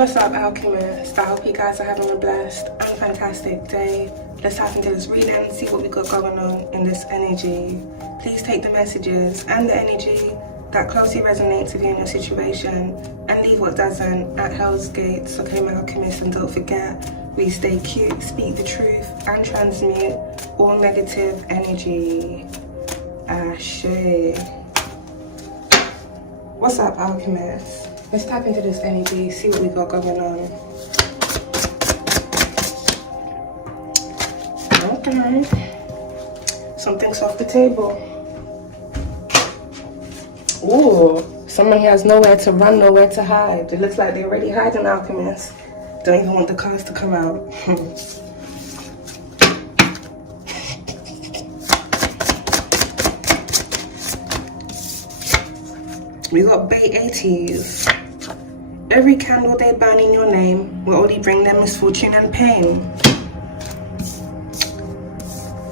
What's up, Alchemist? I hope you guys are having a blessed and fantastic day. Let's tap into this reading and see what we got going on in this energy. Please take the messages and the energy that closely resonates with you in your situation and leave what doesn't at Hell's Gates. Okay, my Alchemist, and don't forget, we stay cute, speak the truth, and transmute all negative energy. Ashe. What's up, Alchemist? Let's tap into this energy, see what we got going on. Okay. Something's off the table. Ooh, someone here has nowhere to run, nowhere to hide. It looks like they already hide an Alchemist. Don't even want the cards to come out. We got Bay 80s. Every candle they burn in your name will only bring them misfortune and pain.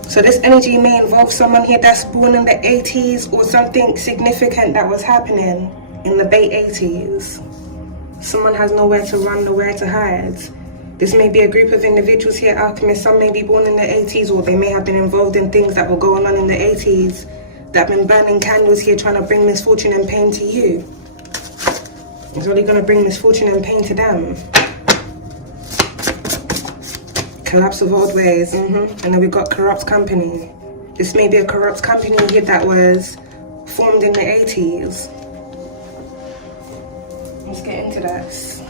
So this energy may involve someone here that's born in the 80s or something significant that was happening in the Bay 80s. Someone has nowhere to run, nowhere to hide. This may be a group of individuals here, Alchemists. Some may be born in the 80s, or they may have been involved in things that were going on in the 80s that have been burning candles here trying to bring misfortune and pain to you. It's only going to bring misfortune and pain to them. Collapse of old ways. And then we've got corrupt company. This may be a corrupt company here that was formed in the 80s. Let's get into this.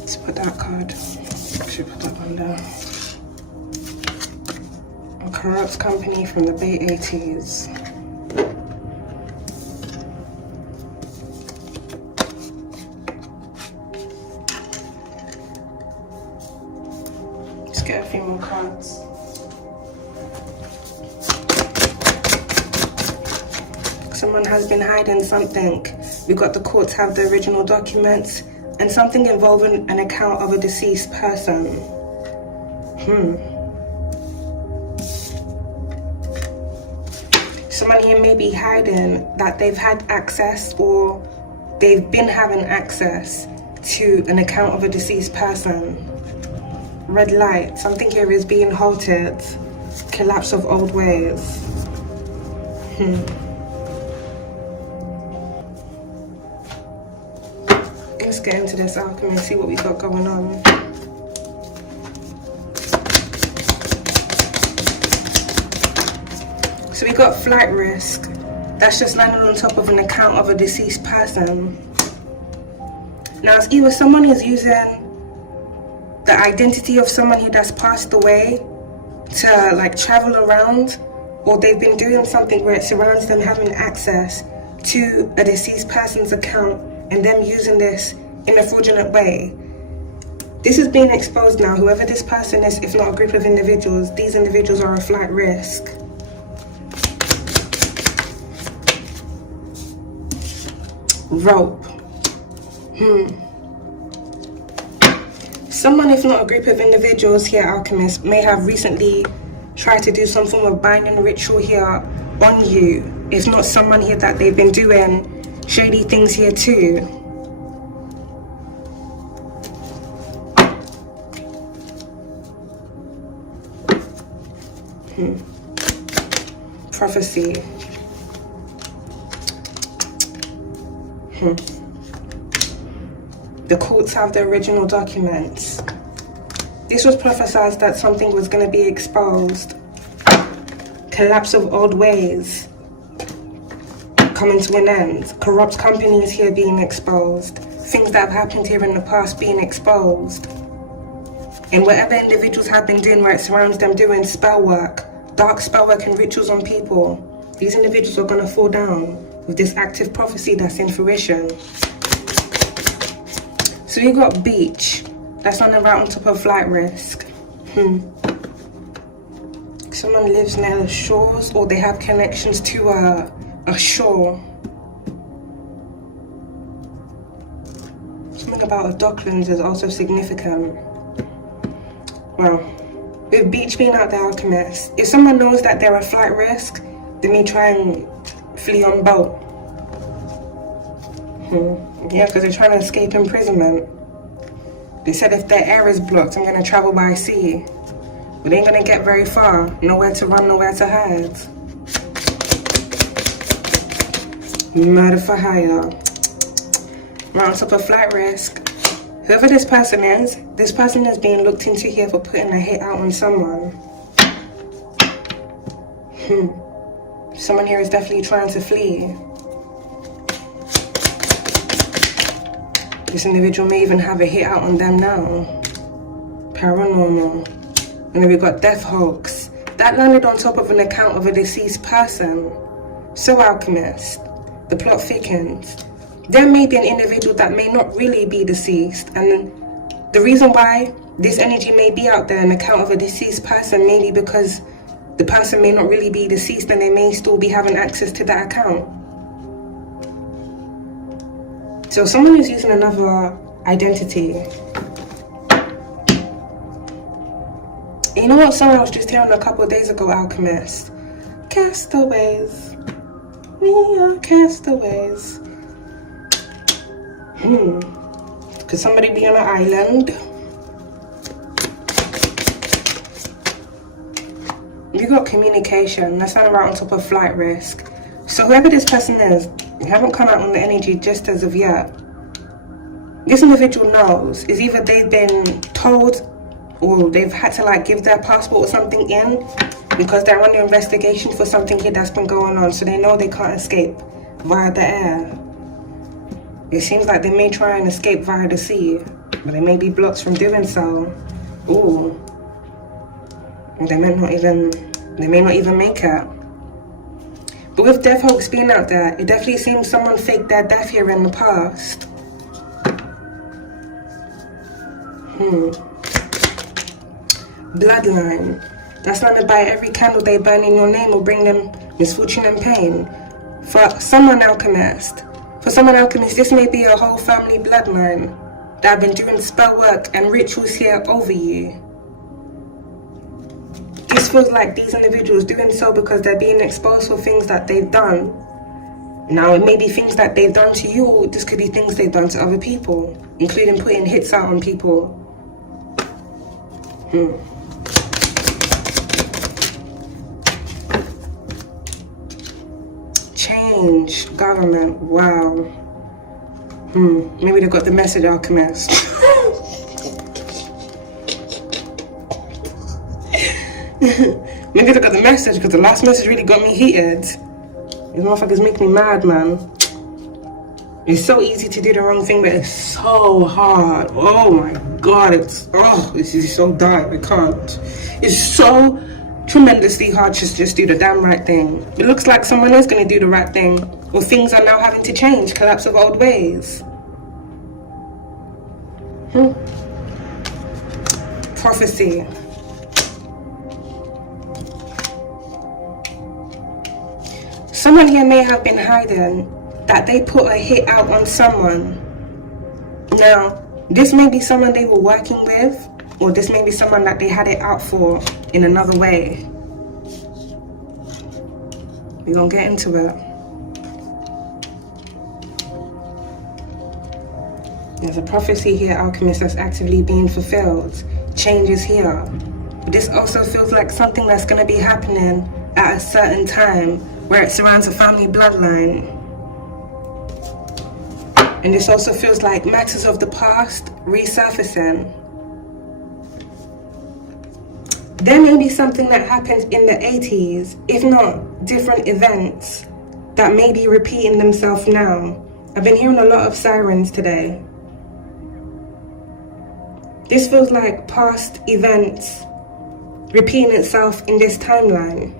Let's put that card. Should put that one down. A corrupt company from the Bay 80s. Let's get a few more cards. Someone has been hiding something. We got the courts have the original documents and something involving an account of a deceased person. Someone here may be hiding that they've had access or they've been having access to an account of a deceased person. Red light, something here is being halted. Collapse of old ways. Let's get into this alchemy and see what we got going on. So we got flight risk. That's just landing on top of an account of a deceased person. Now it's either someone is using the identity of someone who that's passed away to like travel around, or they've been doing something where it surrounds them having access to a deceased person's account and them using this in a fraudulent way. This is being exposed now. Whoever this person is, if not a group of individuals, these individuals are a flight risk. Rope. Someone, if not a group of individuals here, Alchemists, may have recently tried to do some form of binding ritual here on you. If not someone here that they've been doing shady things here too. Prophecy. The courts have the original documents. This was prophesied that something was going to be exposed. Collapse of old ways coming to an end. Corrupt companies here being exposed. Things that have happened here in the past being exposed. And whatever individuals have been doing where it surrounds them doing spell work, dark spell work and rituals on people, these individuals are going to fall down with this active prophecy that's in fruition. So we got beach. That's on the right on top of flight risk. Someone lives near the shores, or they have connections to a shore. Something about a docklands is also significant. Well, with beach being out the alchemist, if someone knows that they're a flight risk, they may try and flee on boat. Yeah, because they're trying to escape imprisonment. They said if their air is blocked, I'm going to travel by sea. But they ain't going to get very far. Nowhere to run, nowhere to hide. Murder for hire. Right on top of flight risk. Whoever this person is being looked into here for putting a hit out on someone. Someone here is definitely trying to flee. This individual may even have a hit out on them now. Paranormal. And then we've got death hoax. That landed on top of an account of a deceased person. So alchemist. The plot thickens. There may be an individual that may not really be deceased, and the reason why this energy may be out there, an account of a deceased person, may be because the person may not really be deceased and they may still be having access to that account. So someone is using another identity. And you know what song I was just hearing a couple of days ago, Alchemist? Castaways. We are castaways. Could somebody be on an island? You got communication. That's not right on top of flight risk. So whoever this person is, you haven't come out on the energy just as of yet. This individual knows. It's either they've been told or they've had to like give their passport or something in because they're under investigation for something here that's been going on. So they know they can't escape via the air. It seems like they may try and escape via the sea, but they may be blocked from doing so. Ooh. They may not even make it. But with death hoax being out there, it definitely seems someone faked their death here in the past. Bloodline. That's landed by every candle they burn in your name will bring them misfortune and pain. For someone alchemist, this may be a whole family bloodline that have been doing spell work and rituals here over you. This feels like these individuals doing so because they're being exposed for things that they've done. Now, it may be things that they've done to you, or this could be things they've done to other people, including putting hits out on people. Change, government, wow. Maybe they got the message, Alchemist. Maybe they got the message because the last message really got me heated. These motherfuckers make me mad, man. It's so easy to do the wrong thing, but it's so hard. Oh my god, this is so dark. I can't. It's so tremendously hard to just do the damn right thing. It looks like someone is going to do the right thing, or things are now having to change, collapse of old ways. Prophecy. Someone here may have been hiding that they put a hit out on someone. Now, this may be someone they were working with, or this may be someone that they had it out for in another way. We're gonna get into it. There's a prophecy here, Alchemist, that's actively being fulfilled. Change is here. But this also feels like something that's gonna be happening at a certain time where it surrounds a family bloodline. And this also feels like matters of the past resurfacing. There may be something that happened in the 80s, if not different events, that may be repeating themselves now. I've been hearing a lot of sirens today. This feels like past events repeating itself in this timeline.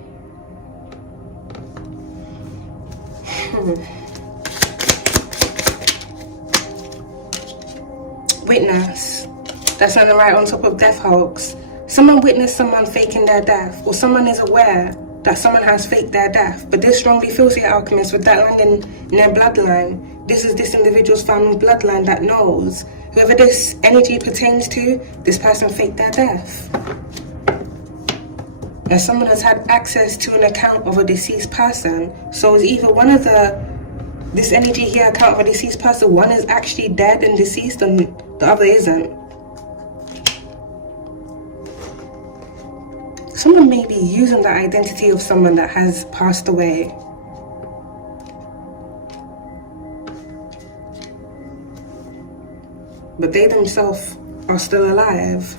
Witness. That's not right on top of death hoax. Someone witnessed someone faking their death, or someone is aware that someone has faked their death. But this strongly feels the Alchemist with that landing in their bloodline. This is this individual's family bloodline that knows. whoever this energy pertains to, this person faked their death. And someone has had access to an account of a deceased person. So it's either one of this energy here, account of a deceased person, one is actually dead and deceased and the other isn't. Someone may be using the identity of someone that has passed away. But they themselves are still alive.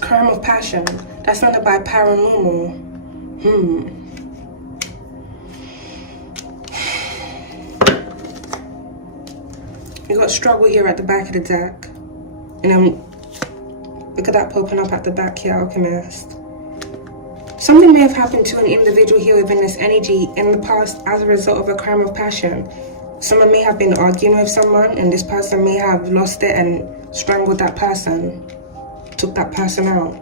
Crime of passion. That's under by paranormal. You got struggle here at the back of the deck. And then look at that popping up at the back here, Alchemist. Something may have happened to an individual here within this energy in the past as a result of a crime of passion. Someone may have been arguing with someone and this person may have lost it and strangled that person. Took that person out.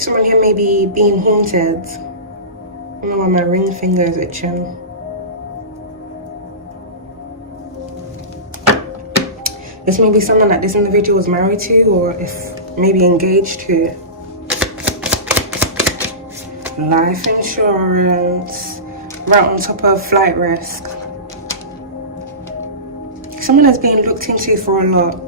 Someone here may be being haunted. I don't know why my ring finger is itching. This may be someone that this individual was married to or if maybe engaged to. Life insurance, right on top of flight risk. Someone that's being looked into for a lot.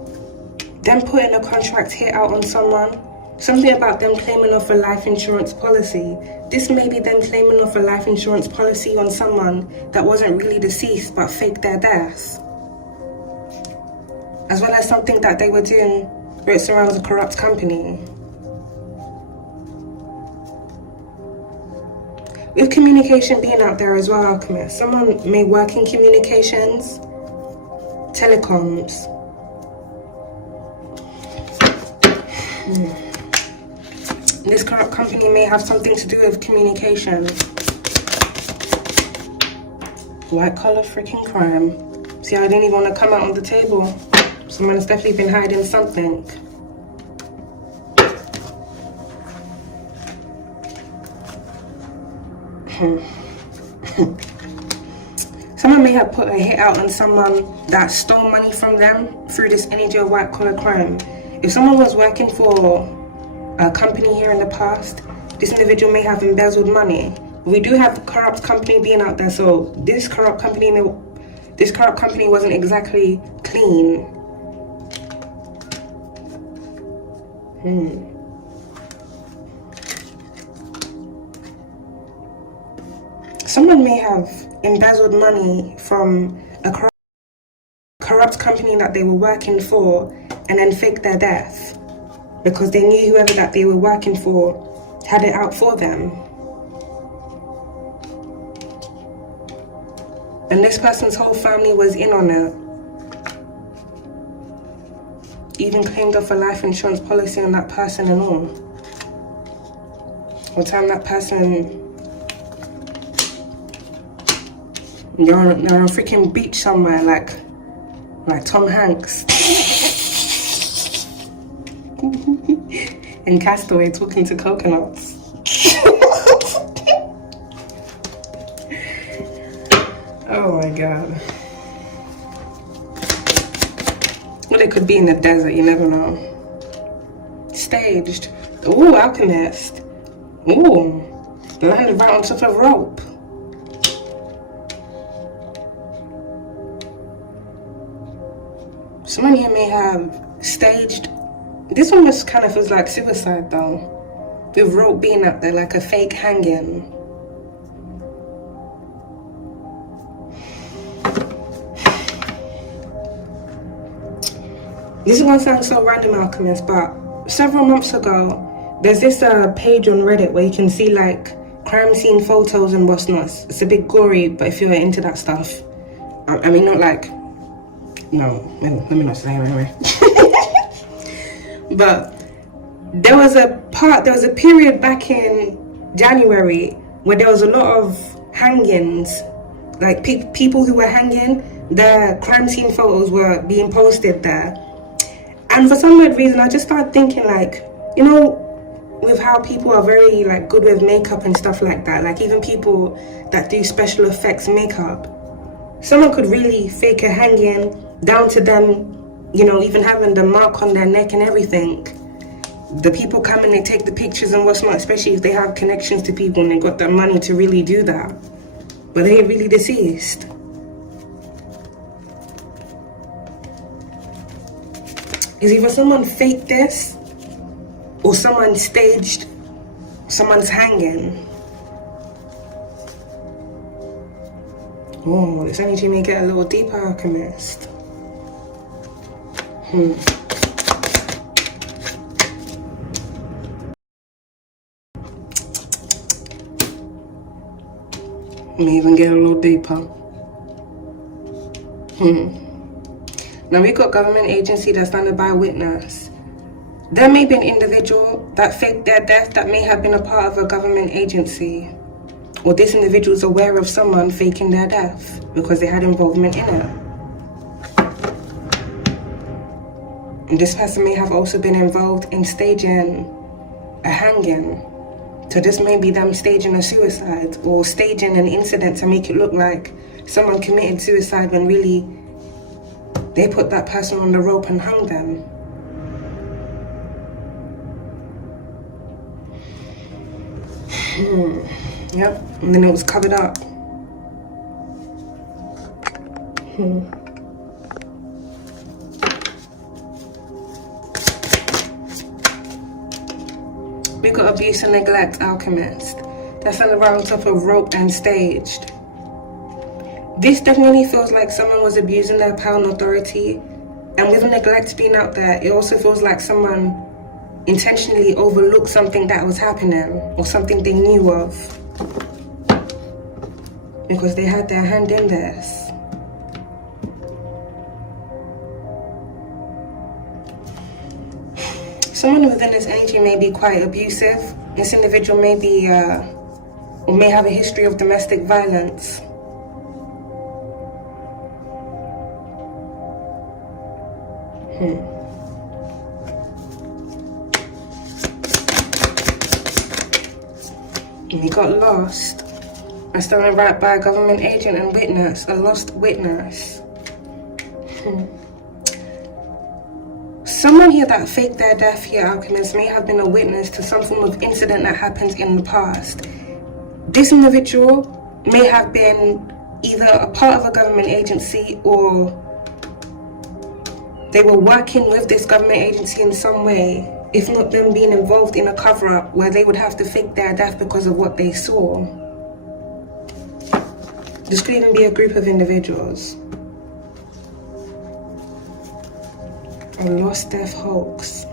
Them putting a contract hit out on someone. Something about them claiming off a life insurance policy. This may be them claiming off a life insurance policy on someone that wasn't really deceased but faked their death. As well as something that they were doing where it surrounds a corrupt company. With communication being out there as well, Alchemist, someone may work in communications, telecoms. This corrupt company may have something to do with communication. White collar freaking crime. See, I didn't even want to come out on the table. Someone has definitely been hiding something. Someone may have put a hit out on someone that stole money from them through this energy of white collar crime. If someone was working for a company here in the past, this individual may have embezzled money. We do have corrupt company being out there, so this corrupt company wasn't exactly clean. Someone may have embezzled money from a corrupt company that they were working for and then faked their death because they knew whoever that they were working for had it out for them. And this person's whole family was in on it. Even claimed off a life insurance policy on that person and all. One time that person, they're on a freaking beach somewhere like Tom Hanks. And Castaway talking to coconuts. Oh my god. Well, it could be in the desert, you never know. Staged. Ooh, Alchemist. Ooh, landed right on top of rope. Someone here may have staged. This one just kind of feels like suicide though. With rope being up there like a fake hanging. This is gonna sound so random, Alchemist, but several months ago, there's this page on Reddit where you can see like crime scene photos and whatnot. It's a bit gory, but if you're into that stuff, I mean, not like, no, let me not say it anyway. But there was a period back in January where there was a lot of hangings, like people who were hanging. Their crime scene photos were being posted there. And for some weird reason, I just started thinking like, you know, with how people are very like good with makeup and stuff like that, like even people that do special effects makeup, someone could really fake a hanging down to them, you know, even having the mark on their neck and everything. The people come and they take the pictures and what's not, especially if they have connections to people and they got the money to really do that, but they ain't really deceased. Is either someone faked this or someone staged someone's hanging. Oh, this energy may get a little deeper, Alchemist. May even get a little deeper. Now we got government agency that's standing by witness. There may be an individual that faked their death that may have been a part of a government agency. Or this individual is aware of someone faking their death because they had involvement in it. And this person may have also been involved in staging a hanging. So this may be them staging a suicide or staging an incident to make it look like someone committed suicide when really they put that person on the rope and hung them. Yep, and then it was covered up. We got abuse and neglect, Alchemist. That's on the round top of rope and staged. This definitely feels like someone was abusing their power and authority. And with neglect being out there, it also feels like someone intentionally overlooked something that was happening or something they knew of. Because they had their hand in this. Someone within this energy may be quite abusive. This individual may be, or may have a history of domestic violence. And he got lost. I'm standing right by a government agent and witness, a lost witness. Someone here that faked their death here, Alchemist, may have been a witness to some form of incident that happened in the past. This individual may have been either a part of a government agency or they were working with this government agency in some way, if not them being involved in a cover-up where they would have to fake their death because of what they saw. This could even be a group of individuals. A lost death hoax.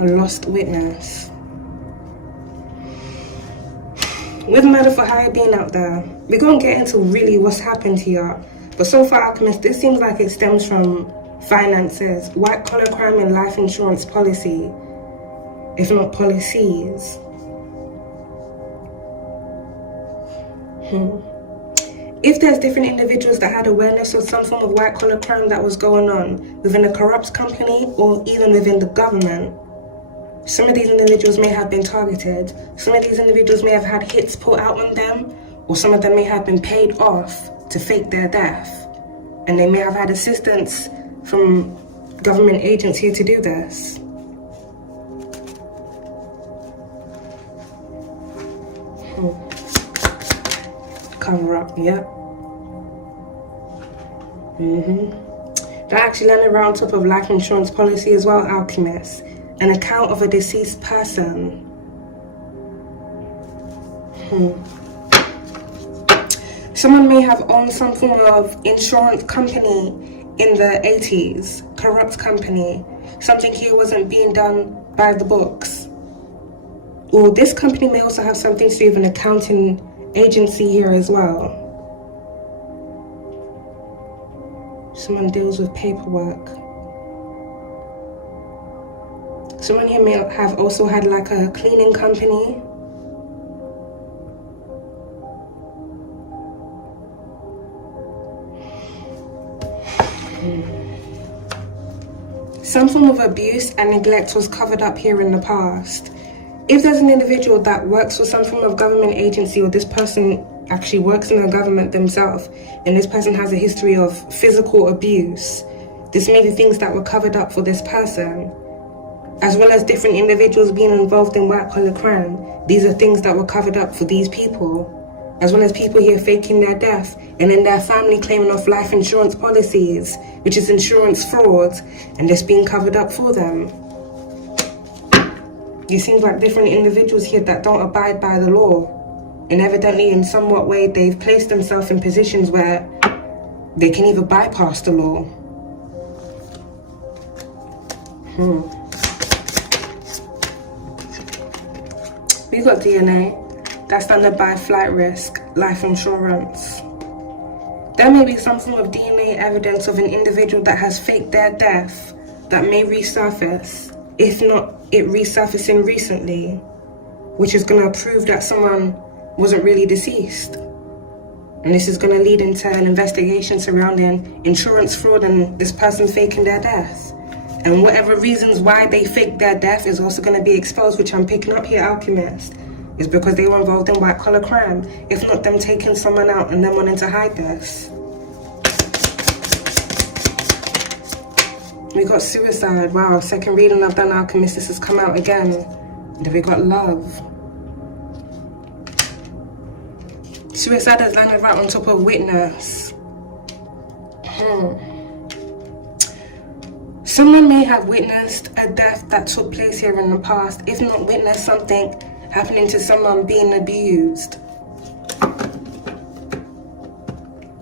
A lost witness. With murder for hire being out there, we're going to get into really what's happened here. But so far, Alchemist, this seems like it stems from finances, white collar crime and life insurance policy, if not policies. If there's different individuals that had awareness of some form of white collar crime that was going on within a corrupt company or even within the government, some of these individuals may have been targeted. Some of these individuals may have had hits put out on them, or some of them may have been paid off to fake their death. And they may have had assistance from government agency to do this. Cover up, yeah. That actually landed around top of life insurance policy as well, Alchemist. An account of a deceased person. Someone may have owned some form of insurance company in the 80s, corrupt company. Something here wasn't being done by the books. Or this company may also have something to do with an accounting agency here as well. Someone deals with paperwork. Someone here may have also had like a cleaning company. some form of abuse and neglect was covered up here in the past. If there's an individual that works for some form of government agency, or this person actually works in the government themselves, and this person has a history of physical abuse, this may be things that were covered up for this person, as well as different individuals being involved in white collar crime. These are things that were covered up for these people, as well as people here faking their death and then their family claiming off life insurance policies, which is insurance fraud, and this being covered up for them. It seems like different individuals here that don't abide by the law, and evidently in somewhat way they've placed themselves in positions where they can either bypass the law. We got DNA. That's funded by flight risk, life insurance. There may be some form of DNA evidence of an individual that has faked their death that may resurface, if not it resurfacing recently, which is going to prove that someone wasn't really deceased. And this is going to lead into an investigation surrounding insurance fraud and this person faking their death. And whatever reasons why they faked their death is also going to be exposed, which I'm picking up here, Alchemist, is because they were involved in white collar crime. If not them taking someone out and them wanting to hide this. We got suicide. Wow, second reading I've done, Alchemist, this has come out again. Then we got love. Suicide has landed right on top of witness. Someone may have witnessed a death that took place here in the past, if not witnessed something happening to someone being abused.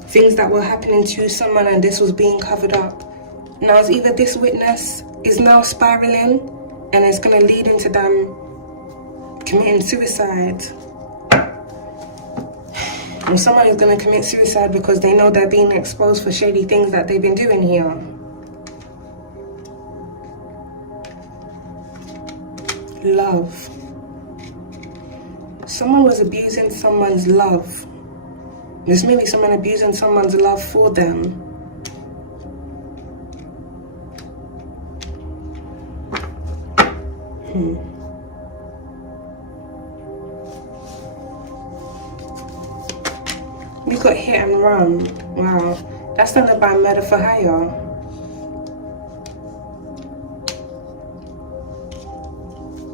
Things that were happening to someone and this was being covered up. Now it's either this witness is now spiraling and it's going to lead into them committing suicide. Or someone is going to commit suicide because they know they're being exposed for shady things that they've been doing here. Love. Someone was abusing someone's love. This may be someone abusing someone's love for them. We got hit and run. Wow, that's done by murder for hire.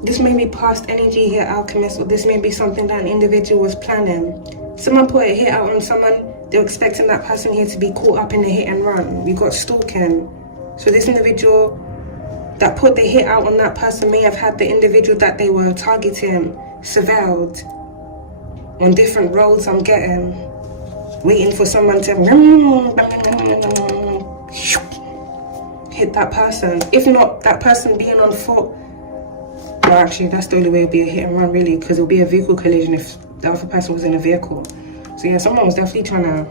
This may be past energy here, Alchemist, or this may be something that an individual was planning. Someone put a hit out on someone, they were expecting that person here to be caught up in the hit and run. We got stalking. So this individual that put the hit out on that person may have had the individual that they were targeting surveilled on different roads, I'm getting. Waiting for someone to hit that person. If not, that person being on foot. Well, actually, that's the only way it'll be a hit and run, really, because it'll be a vehicle collision if the other person was in a vehicle. So yeah, someone was definitely trying to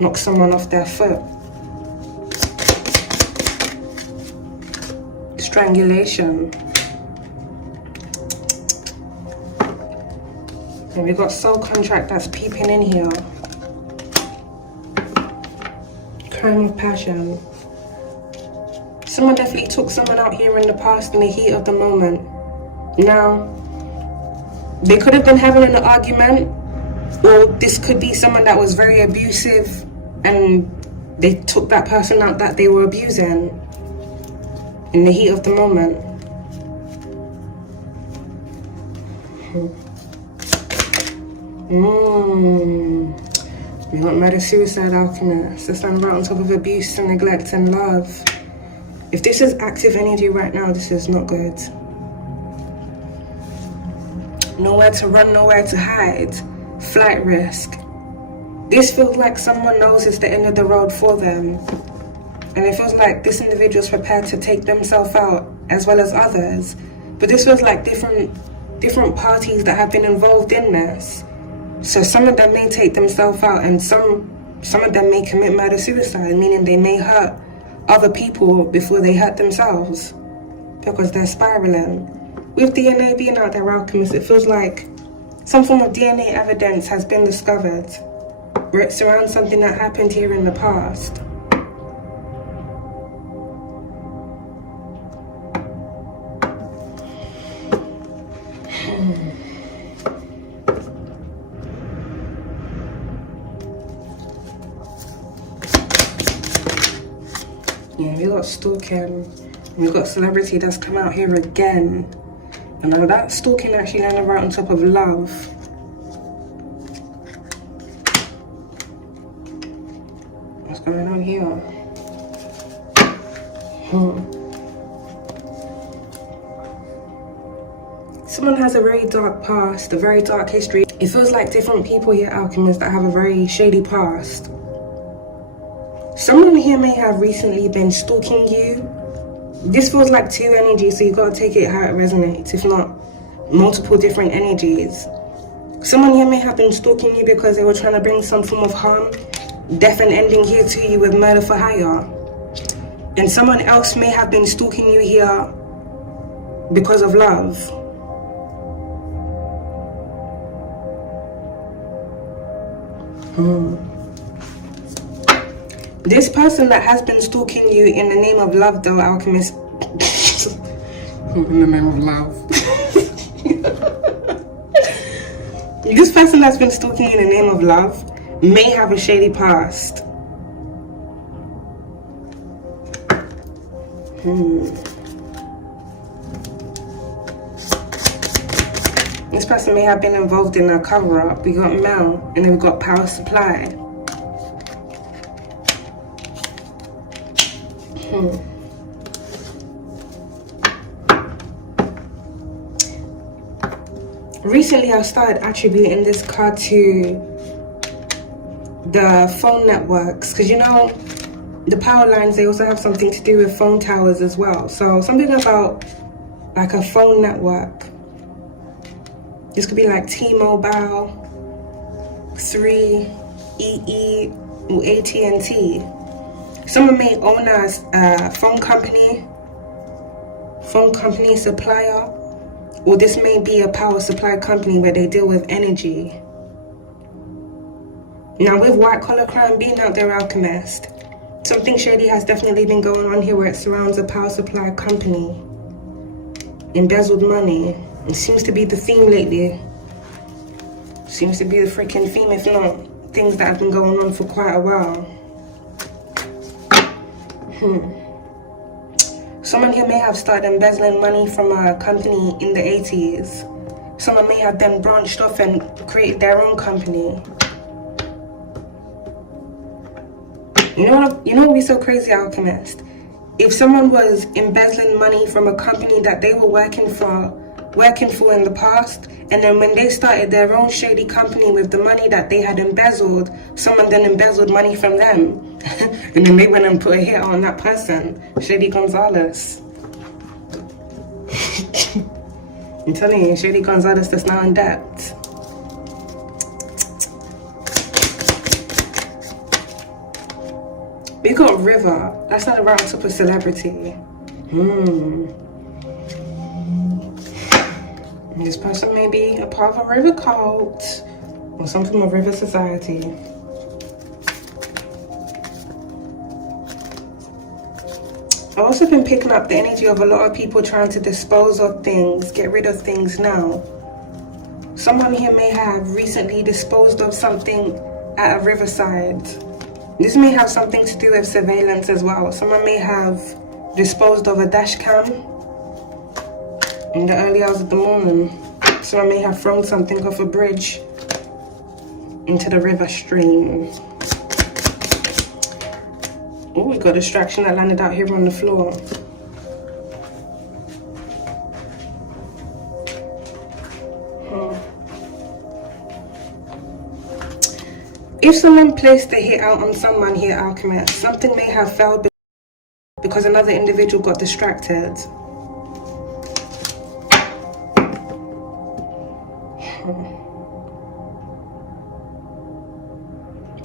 knock someone off their foot. Strangulation. And we got soul contract that's peeping in here. Crime of passion. Someone definitely took someone out here in the past in the heat of the moment. Now, they could have been having an argument, or this could be someone that was very abusive and they took that person out that they were abusing in the heat of the moment. We got murder, suicide, alchemist. This one right on top of abuse and neglect and love. If this is active energy right now, this is not good. Nowhere to run, nowhere to hide. Flight risk. This feels like someone knows it's the end of the road for them. And it feels like this individual is prepared to take themselves out as well as others. But this feels like different parties that have been involved in this. So some of them may take themselves out and some of them may commit murder-suicide, meaning they may hurt other people before they hurt themselves because they're spiraling. With DNA being out there, alchemists, it feels like some form of DNA evidence has been discovered where it surrounds something that happened here in the past. Yeah, we got stalking. We got celebrity that's come out here again. And now that stalking actually landed right on top of love. What's going on here? Someone has a very dark past, a very dark history. It feels like different people here, alchemists, that have a very shady past. Someone here may have recently been stalking you. This feels like two energies, so you gotta take it how it resonates, if not multiple different energies. Someone here may have been stalking you because they were trying to bring some form of harm, death and ending here to you with murder for hire. And someone else may have been stalking you here because of love. This person that has been stalking you in the name of love, though, alchemist. In the name of love. This person that's been stalking you in the name of love may have a shady past. This person may have been involved in a cover-up. We got Mel, and then we got power supply. Recently, I've started attributing this card to the phone networks, because you know, the power lines, they also have something to do with phone towers as well. So something about like a phone network. This could be like T-Mobile, 3, EE, or AT&T. Someone may own a phone company supplier, or this may be a power supply company where they deal with energy. Now with white collar crime being out there, alchemist, something shady has definitely been going on here where it surrounds a power supply company. Embezzled money. It seems to be the theme lately. Seems to be the freaking theme, if not things that have been going on for quite a while. Someone here may have started embezzling money from a company in the 80s. Someone may have then branched off and created their own company. You know what would be so crazy, alchemist? If someone was embezzling money from a company that they were working for in the past, and then when they started their own shady company with the money that they had embezzled, someone then embezzled money from them. And then they went and put a hit on that person, Shady Gonzalez. I'm telling you, Shady Gonzalez that's now in debt. We got River. That's not a round top of celebrity. This person may be a part of a river cult or some form of river society. I've also been picking up the energy of a lot of people trying to dispose of things, get rid of things now. Someone here may have recently disposed of something at a Riverside. This may have something to do with surveillance as well. Someone may have disposed of a dash cam in the early hours of the morning. Someone may have thrown something off a bridge into the river stream. Oh, we got a distraction that landed out here on the floor. If someone placed a hit out on someone here, alchemist, something may have failed because another individual got distracted.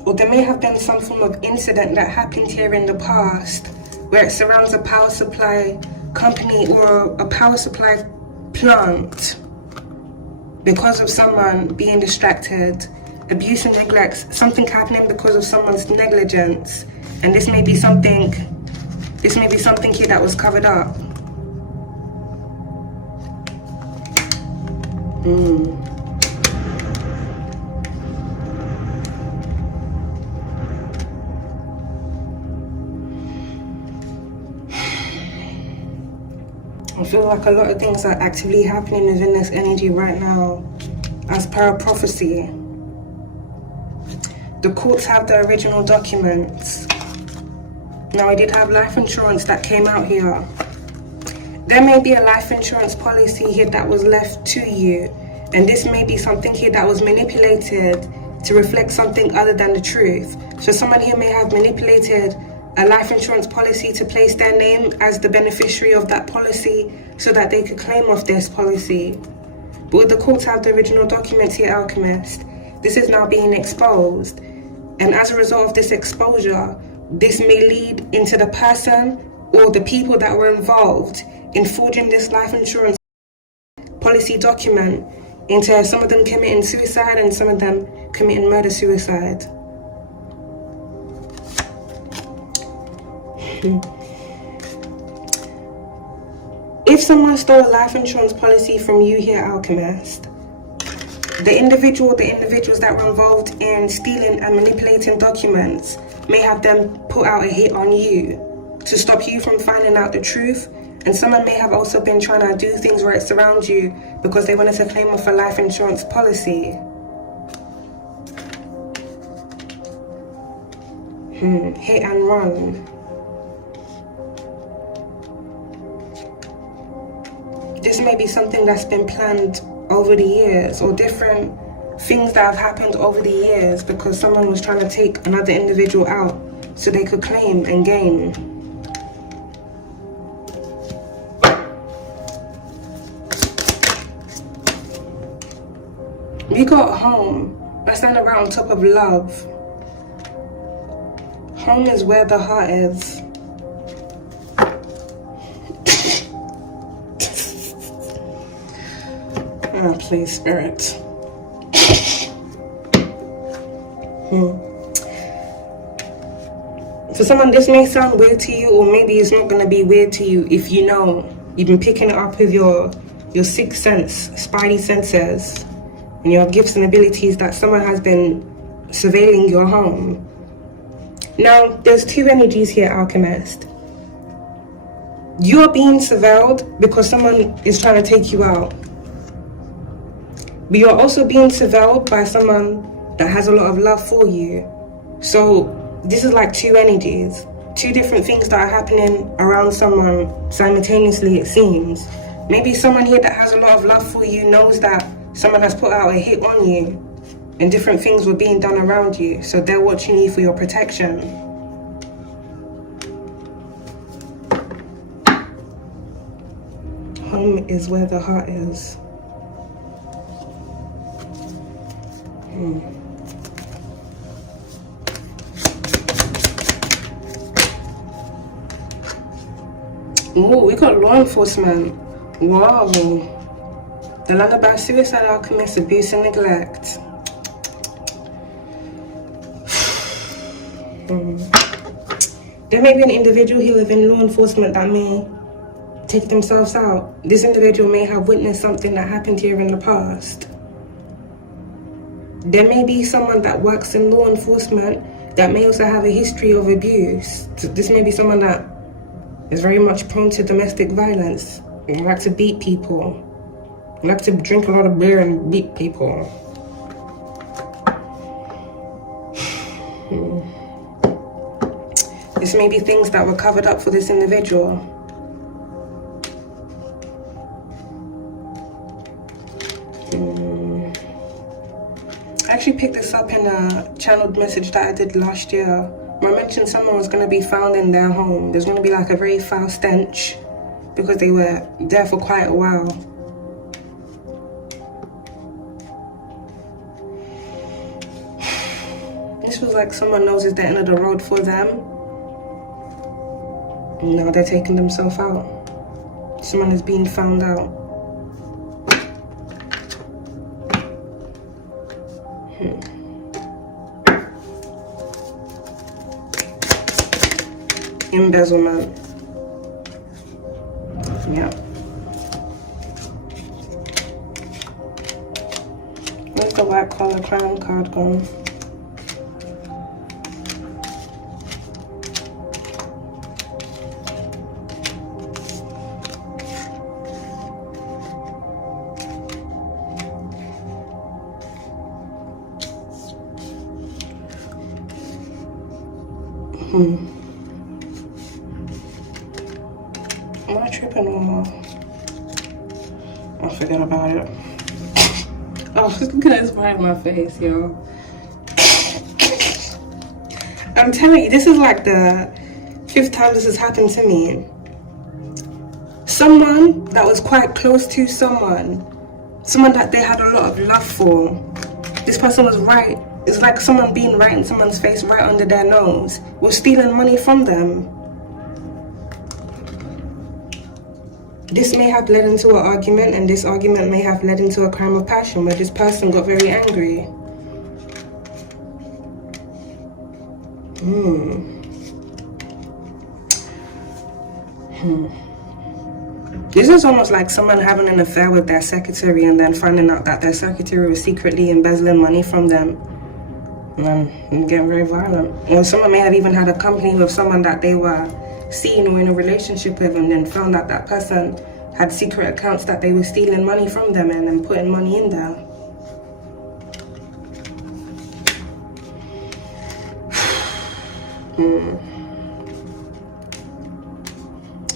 Or there may have been some form of incident that happened here in the past where it surrounds a power supply company or a power supply plant because of someone being distracted, abuse and neglect, something happening because of someone's negligence. And this may be something here that was covered up. I feel like a lot of things are actively happening within this energy right now, as per prophecy. The courts have the original documents. Now, I did have life insurance that came out here. There may be a life insurance policy here that was left to you, and this may be something here that was manipulated to reflect something other than the truth. So someone here may have manipulated a life insurance policy to place their name as the beneficiary of that policy so that they could claim off this policy. But would the courts have the original documents here, Alchemist? This is now being exposed. And as a result of this exposure, this may lead into the person or the people that were involved in forging this life insurance policy document into some of them committing suicide and some of them committing murder-suicide. If someone stole a life insurance policy from you here, Alchemist, the individuals that were involved in stealing and manipulating documents may have them put out a hit on you to stop you from finding out the truth. And someone may have also been trying to do things right around you because they wanted to claim off a life insurance policy. Hit and run. This may be something that's been planned over the years, or different things that have happened over the years because someone was trying to take another individual out so they could claim and gain. We got home. Let's stand around on top of love. Home is where the heart is. Oh, please, Spirit. For someone, this may sound weird to you, or maybe it's not going to be weird to you if you know you've been picking it up with your sixth sense, spidey senses, and your gifts and abilities that someone has been surveilling your home. Now, there's two energies here, Alchemist. You're being surveilled because someone is trying to take you out. But you're also being surveilled by someone that has a lot of love for you. So this is like two energies, two different things that are happening around someone simultaneously, it seems. Maybe someone here that has a lot of love for you knows that someone has put out a hit on you and different things were being done around you. So they're watching you for your protection. Home is where the heart is. Oh, we got law enforcement. Wow. The land about suicide, alchemist, abuse and neglect. There may be an individual here within law enforcement that may take themselves out. This individual may have witnessed something that happened here in the past. There may be someone that works in law enforcement that may also have a history of abuse. This may be someone that is very much prone to domestic violence. They like to beat people. They like to drink a lot of beer and beat people. This may be things that were covered up for this individual. I actually picked this up in a channeled message that I did last year, where I mentioned someone was going to be found in their home. There's going to be like a very foul stench because they were there for quite a while. This was like someone knows it's the end of the road for them. And now they're taking themselves out. Someone is being found out. Embezzlement. Yeah. Where's the white collar crown card gone? Am I tripping or... I'll forget about it. Oh, look at that smile on my face, yo. I'm telling you, this is like the 5th time this has happened to me. Someone that was quite close to someone that they had a lot of love for, this person was right. It's like someone being right in someone's face, right under their nose, was stealing money from them. This may have led into an argument, and this argument may have led into a crime of passion where this person got very angry. This is almost like someone having an affair with their secretary and then finding out that their secretary was secretly embezzling money from them and getting very violent. Or someone may have even had a company with someone that they were seeing or in a relationship with, and then found out that person had secret accounts that they were stealing money from them and then putting money in there.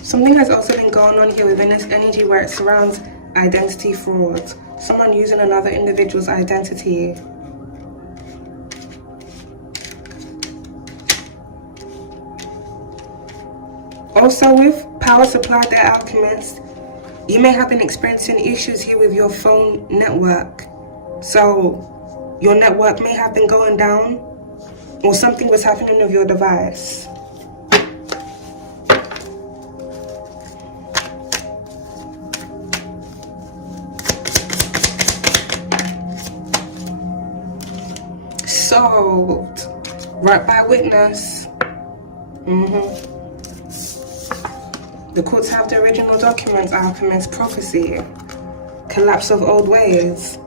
Something has also been going on here within this energy where it surrounds identity fraud. Someone using another individual's identity. Also with power supply, the alchemist, you may have been experiencing issues here with your phone network. So your network may have been going down, or something was happening with your device. Solved. Right by witness. The courts have the original documents, alchemist, prophecy, collapse of old ways.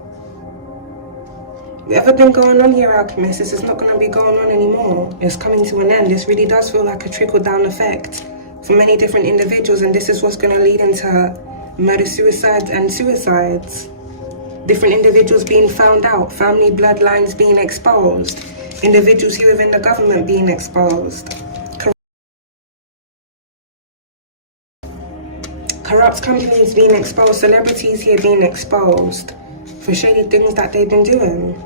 Whatever been going on here, alchemist, this is not going to be going on anymore. It's coming to an end. This really does feel like a trickle-down effect for many different individuals, and this is what's going to lead into murder, suicides, and suicides. Different individuals being found out, family bloodlines being exposed, individuals here within the government being exposed. Corrupt companies being exposed, celebrities here being exposed for shady things that they've been doing.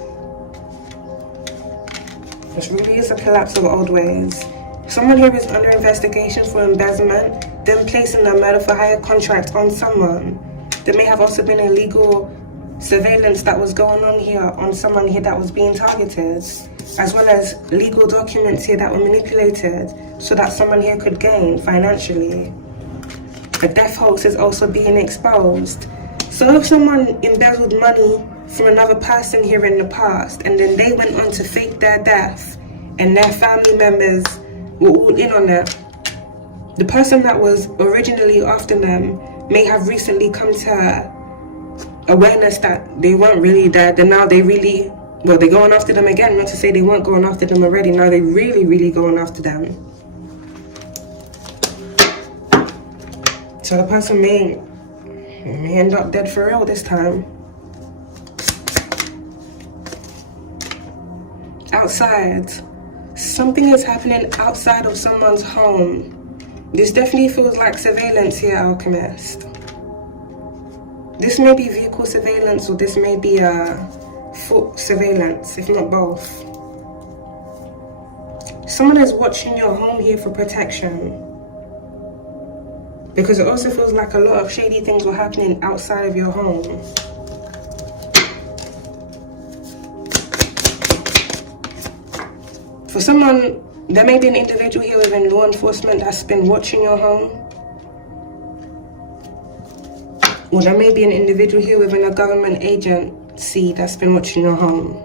This really is a collapse of old ways. Someone here is under investigation for embezzlement, then placing a murder for hire contract on someone. There may have also been illegal surveillance that was going on here on someone here that was being targeted, as well as legal documents here that were manipulated so that someone here could gain financially. A death hoax is also being exposed. So if someone embezzled money from another person here in the past, and then they went on to fake their death, and their family members were all in on it, the person that was originally after them may have recently come to awareness that they weren't really dead, and now they really, well, they're going after them again. Not to say they weren't going after them already, now they're really going after them. So the person may end up dead for real this time. Outside. Something is happening outside of someone's home. This definitely feels like surveillance here, alchemist. This may be vehicle surveillance, or this may be foot surveillance, if not both. Someone is watching your home here for protection. Because it also feels like a lot of shady things were happening outside of your home. For someone, there may be an individual here within law enforcement that's been watching your home. Or there may be an individual here within a government agency that's been watching your home.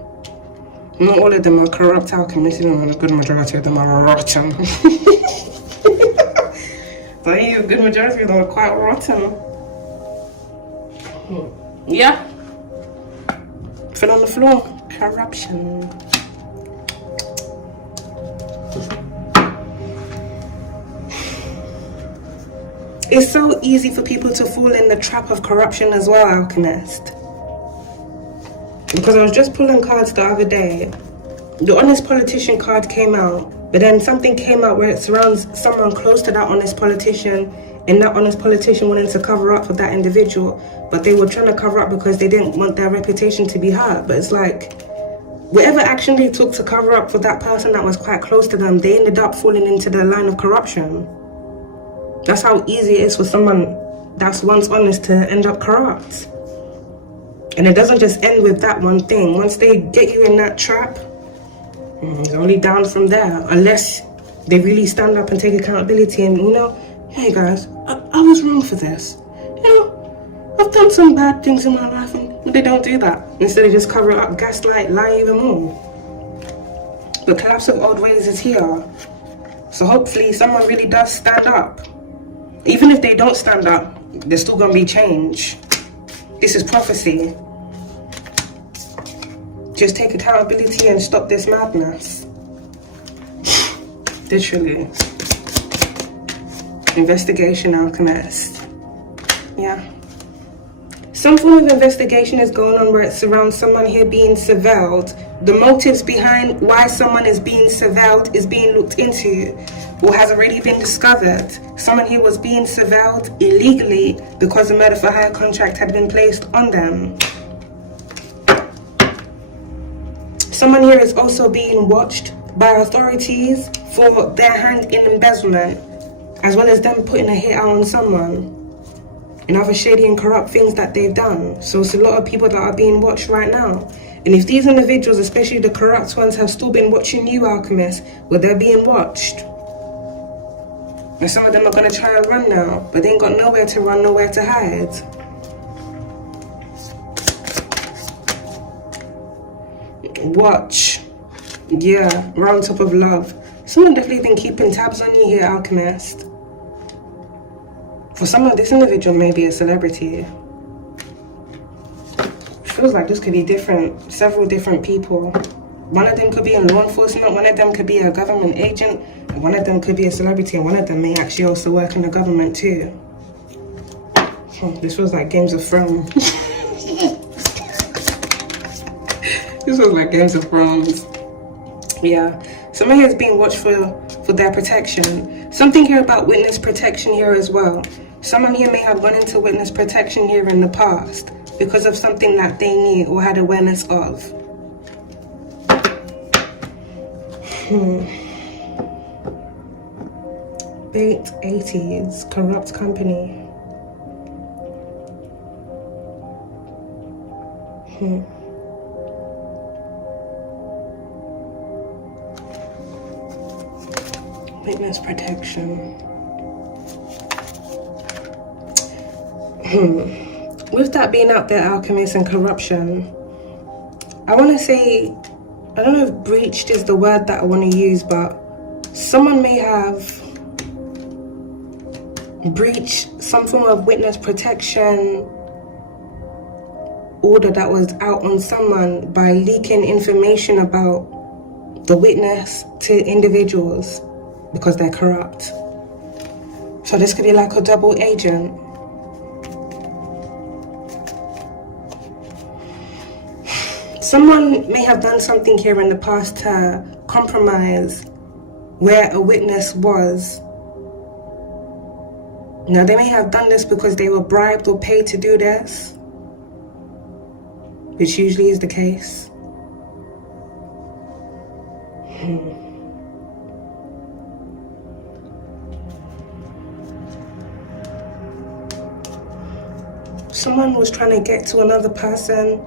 Not all of them are corrupt alchemists, a good majority of them are rotten. But a good majority of them are quite rotten. Yeah. Fell on the floor. Corruption. It's so easy for people to fall in the trap of corruption as well, alchemist. Because I was just pulling cards the other day. The honest politician card came out. But then something came out where it surrounds someone close to that honest politician, and that honest politician wanted to cover up for that individual, but they were trying to cover up because they didn't want their reputation to be hurt. But it's like, whatever action they took to cover up for that person that was quite close to them, they ended up falling into the line of corruption. That's how easy it is for someone that's once honest to end up corrupt. And it doesn't just end with that one thing. Once they get you in that trap, it's only down from there, unless they really stand up and take accountability and, you know, hey guys, I was wrong for this. You know, I've done some bad things in my life, and they don't do that. Instead they just cover it up, gaslight, lie even more. The collapse of old ways is here. So hopefully someone really does stand up. Even if they don't stand up, there's still gonna be change. This is prophecy. Just take accountability and stop this madness. Literally. Investigation alchemist. Yeah. Some form of investigation is going on where it surrounds someone here being surveilled. The motives behind why someone is being surveilled is being looked into, or has already been discovered. Someone here was being surveilled illegally because a murder for hire contract had been placed on them. Someone here is also being watched by authorities for their hand in embezzlement, as well as them putting a hit out on someone and other shady and corrupt things that they've done. So it's a lot of people that are being watched right now. And if these individuals, especially the corrupt ones, have still been watching you, alchemists, well, they're being watched. And some of them are going to try and run now, but they ain't got nowhere to run, nowhere to hide. Watch. Yeah, round top of love. Someone definitely been keeping tabs on you here, alchemist. For some of this individual may be a celebrity. Feels like this could be different, several different people. One of them could be in law enforcement, one of them could be a government agent, and one of them could be a celebrity, and one of them may actually also work in the government too. This feels like Games of Thrones. This feels like Games of Thrones. Yeah, someone here is being watched for their protection. Something here about witness protection here as well. Someone here may have gone into witness protection here in the past because of something that they knew or had awareness of. Bait 80s, corrupt company. Witness protection. With that being out there, alchemists and corruption, I want to say, I don't know if breached is the word that I want to use, but someone may have breached some form of witness protection order that was out on someone by leaking information about the witness to individuals because they're corrupt. So this could be like a double agent. Someone may have done something here in the past to compromise where a witness was. Now, they may have done this because they were bribed or paid to do this, which usually is the case. Someone was trying to get to another person,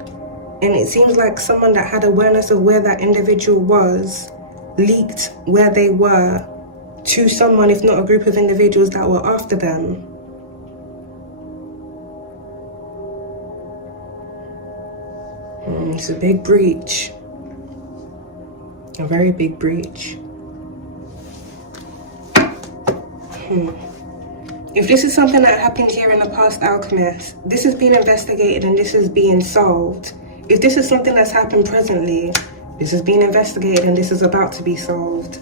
and it seems like someone that had awareness of where that individual was leaked where they were to someone, if not a group of individuals that were after them. It's a big breach. A very big breach. If this is something that happened here in the past, alchemist, this is being investigated and this is being solved. If this is something that's happened presently, this is being investigated and this is about to be solved.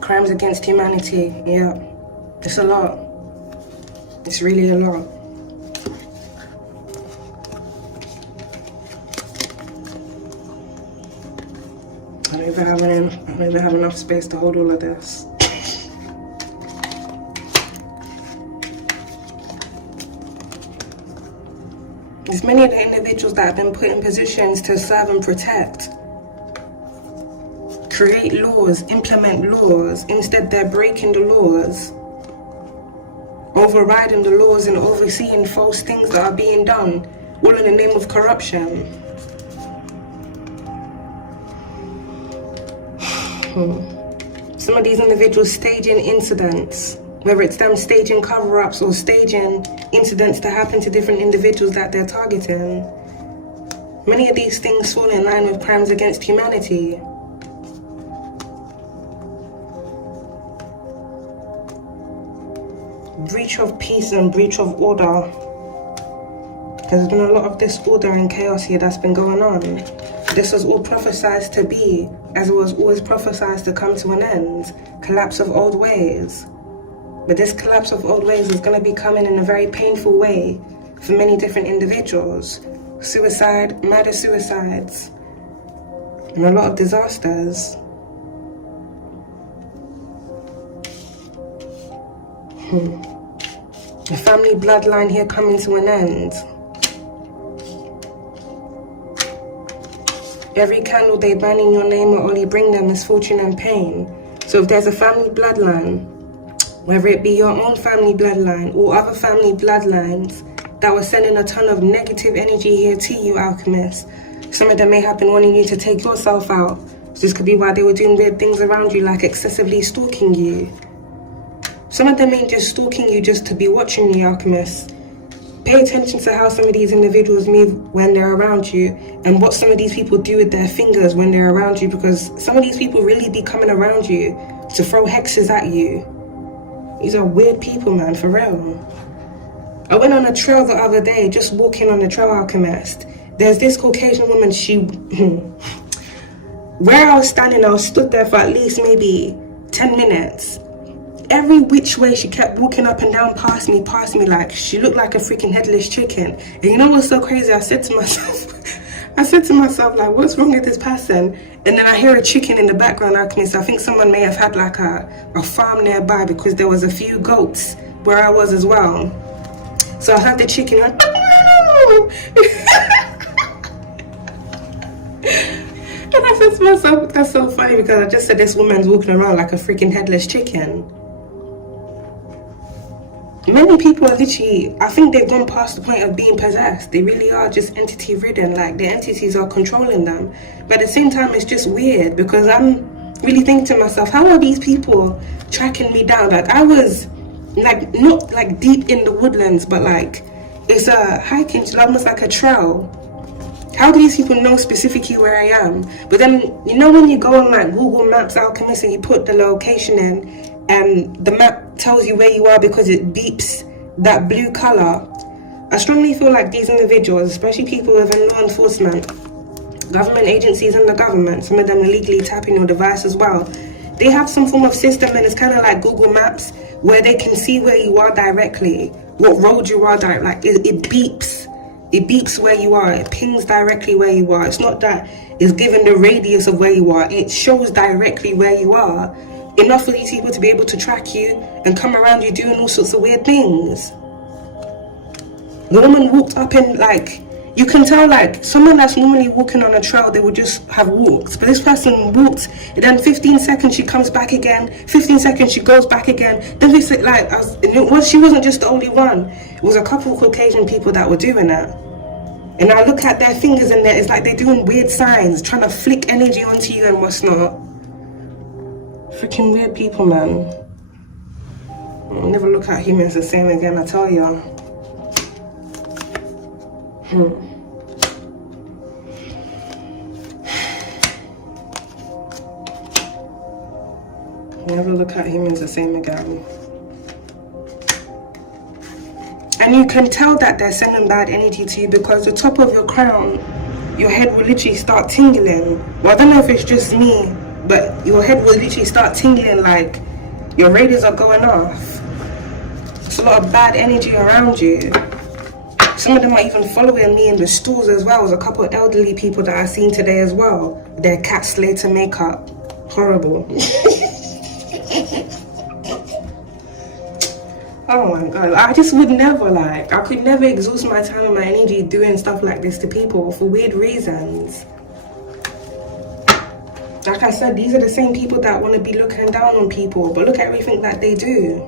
Crimes against humanity, yeah. It's a lot. It's really a lot. don't even have enough space to hold all of this. There's many of the individuals that have been put in positions to serve and protect, create laws, implement laws. Instead, they're breaking the laws, overriding the laws and overseeing false things that are being done, all in the name of corruption. Some of these individuals staging incidents, whether it's them staging cover-ups or staging incidents that happen to different individuals that they're targeting. Many of these things fall in line with crimes against humanity. Breach of peace and breach of order. There's been a lot of disorder and chaos here that's been going on. This was all prophesied to be, as it was always prophesied to come to an end. Collapse of old ways. But this collapse of old ways is going to be coming in a very painful way for many different individuals. Suicide, murder suicides, and a lot of disasters. The family bloodline here coming to an end. Every candle they burn in your name will only bring them misfortune and pain. So if there's a family bloodline, whether it be your own family bloodline or other family bloodlines that were sending a ton of negative energy here to you, alchemists, some of them may have been wanting you to take yourself out. So this could be why they were doing weird things around you, like excessively stalking you. Some of them ain't just stalking you just to be watching you, alchemists. Pay attention to how some of these individuals move when they're around you, and what some of these people do with their fingers when they're around you, because some of these people really be coming around you to throw hexes at you. These are weird people, man, for real. I went on a trail the other day, just walking on the trail, alchemist. There's this Caucasian woman, where I was standing, I was stood there for at least maybe 10 minutes. Every which way she kept walking up and down past me, like she looked like a freaking headless chicken. And you know what's so crazy? I said to myself, like, what's wrong with this person? And then I hear a chicken in the background, alchemist. I think someone may have had like a farm nearby, because there was a few goats where I was as well. So I heard the chicken like, and I said to myself, that's so funny, because I just said this woman's walking around like a freaking headless chicken. Many people are literally, I think they've gone past the point of being possessed. They really are just entity ridden, like the entities are controlling them. But at the same time, it's just weird, because I'm really thinking to myself, how are these people tracking me down? Like I was like, not like deep in the woodlands, but like it's a hiking, it's almost like a trail. How do these people know specifically where I am? But then, you know, when you go on like Google Maps, alchemist, and you put the location in, and the map tells you where you are because it beeps that blue color. I strongly feel like these individuals, especially people within law enforcement, government agencies and the government, some of them illegally tapping your device as well, they have some form of system, and it's kind of like Google Maps, where they can see where you are directly, what road you are directly. Like it beeps. It beeps where you are. It pings directly where you are. It's not that it's given the radius of where you are. It shows directly where you are. Enough for these people to be able to track you and come around you doing all sorts of weird things. The woman walked up and like, you can tell like someone that's normally walking on a trail, they would just have walked. But this person walked, and then 15 seconds she comes back again, 15 seconds she goes back again. Then it's like, she wasn't just the only one. It was a couple of Caucasian people that were doing that. And I look at their fingers in there, it's like they're doing weird signs, trying to flick energy onto you and what's not. Freaking weird people, man. I'll never look at humans the same again, I tell ya. Never look at humans the same again. And you can tell that they're sending bad energy to you, because the top of your crown, your head will literally start tingling. Well, I don't know if it's just me, but your head will literally start tingling, like your radios are going off. There's a lot of bad energy around you. Some of them are even following me in the stores as well. There's a couple of elderly people that I've seen today as well. Their cat Slater makeup. Horrible. Oh my god, I just would never, I could never exhaust my time and my energy doing stuff like this to people for weird reasons. Like I said, these are the same people that want to be looking down on people, but look at everything that they do.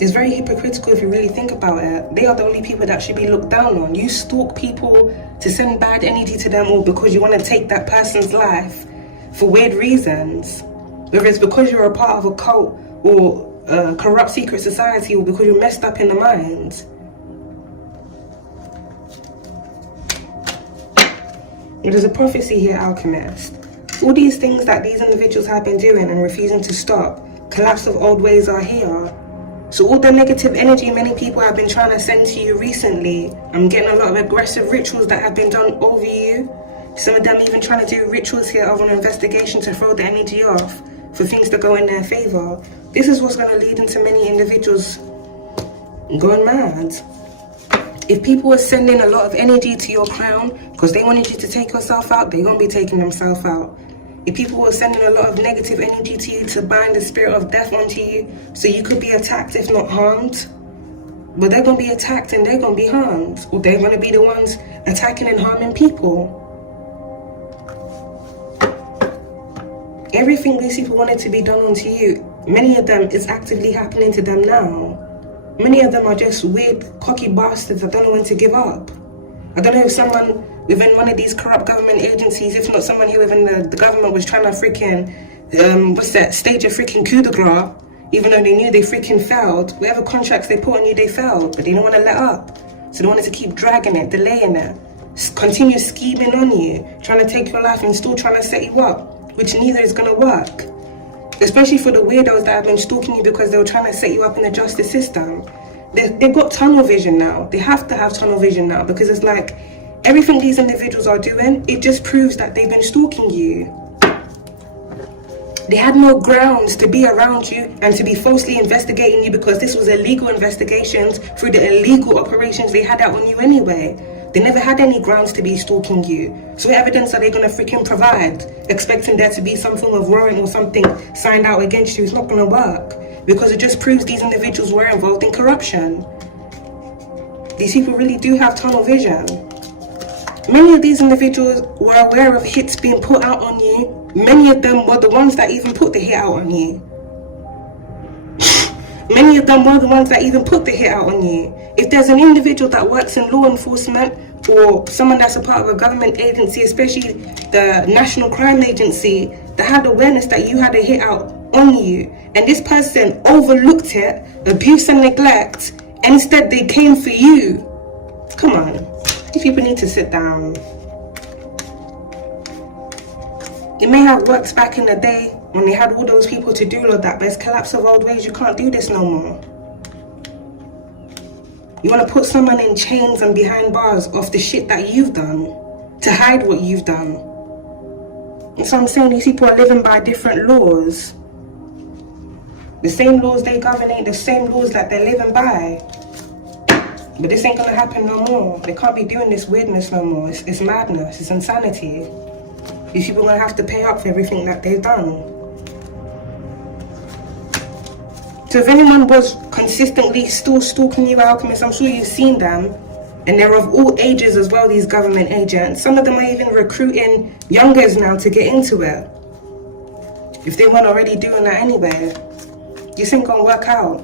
It's very hypocritical if you really think about it. They are the only people that should be looked down on. You stalk people to send bad energy to them, or because you want to take that person's life for weird reasons. Whether it's because you're a part of a cult or a corrupt secret society, or because you're messed up in the mind. There's a prophecy here, Alchemist. All these things that these individuals have been doing and refusing to stop, collapse of old ways are here. So all the negative energy many people have been trying to send to you recently, I'm getting a lot of aggressive rituals that have been done over you. Some of them even trying to do rituals here of an investigation to throw the energy off for things to go in their favor. This is what's going to lead into many individuals going mad. If people are sending a lot of energy to your crown because they wanted you to take yourself out, they're going to be taking themselves out. If people were sending a lot of negative energy to you to bind the spirit of death onto you, so you could be attacked if not harmed, but they're going to be attacked and they're going to be harmed, or they're going to be the ones attacking and harming people. Everything these people wanted to be done onto you, many of them is actively happening to them now. Many of them are just weird, cocky bastards that don't know when to give up. I don't know if someone within one of these corrupt government agencies, if not someone here within the government, was trying to freaking, stage a freaking coup de grace, even though they knew they freaking failed. Whatever contracts they put on you, they failed, but they don't want to let up. So they wanted to keep dragging it, delaying it, continue scheming on you, trying to take your life and still trying to set you up, which neither is going to work. Especially for the weirdos that have been stalking you because they were trying to set you up in the justice system. They've got tunnel vision now. They have to have tunnel vision now, because it's like everything these individuals are doing, it just proves that they've been stalking you. They had no grounds to be around you and to be falsely investigating you, because this was illegal investigations through the illegal operations they had out on you anyway. They never had any grounds to be stalking you. So what evidence are they going to freaking provide? Expecting there to be some form of warrant or something signed out against you is not going to work, because it just proves these individuals were involved in corruption. These people really do have tunnel vision. Many of these individuals were aware of hits being put out on you. Many of them were the ones that even put the hit out on you. Many of them were the ones that even put the hit out on you. If there's an individual that works in law enforcement, or someone that's a part of a government agency, especially the National Crime Agency, that had awareness that you had a hit out on you, and this person overlooked it, abuse and neglect, and instead they came for you. Come on, these people need to sit down. It may have worked back in the day when they had all those people to do all of that, but it's collapse of old ways. You can't do this no more. You want to put someone in chains and behind bars of the shit that you've done, to hide what you've done. And so I'm saying these people are living by different laws. The same laws they govern ain't the same laws that they're living by. But this ain't gonna happen no more. They can't be doing this weirdness no more. It's madness, it's insanity. These people are gonna have to pay up for everything that they've done. So if anyone was consistently still stalking you, Alchemist, I'm sure you've seen them. And they're of all ages as well, these government agents. Some of them are even recruiting youngers now to get into it, if they weren't already doing that anyway. This ain't gonna work out.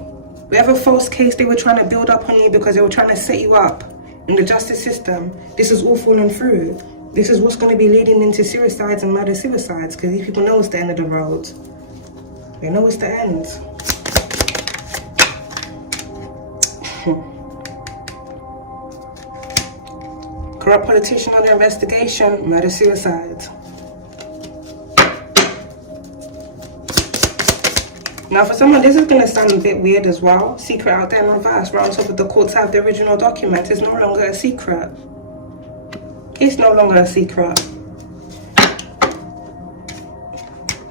Whatever false case they were trying to build up on you because they were trying to set you up in the justice system, this is all falling through. This is what's going to be leading into suicides and murder-suicides, because these people know it's the end of the road. They know it's the end. Corrupt politician under investigation, murder-suicide. Now for someone, this is going to sound a bit weird as well. Secret out there in reverse, right on top of the courts have the original document. It's no longer a secret. It's no longer a secret.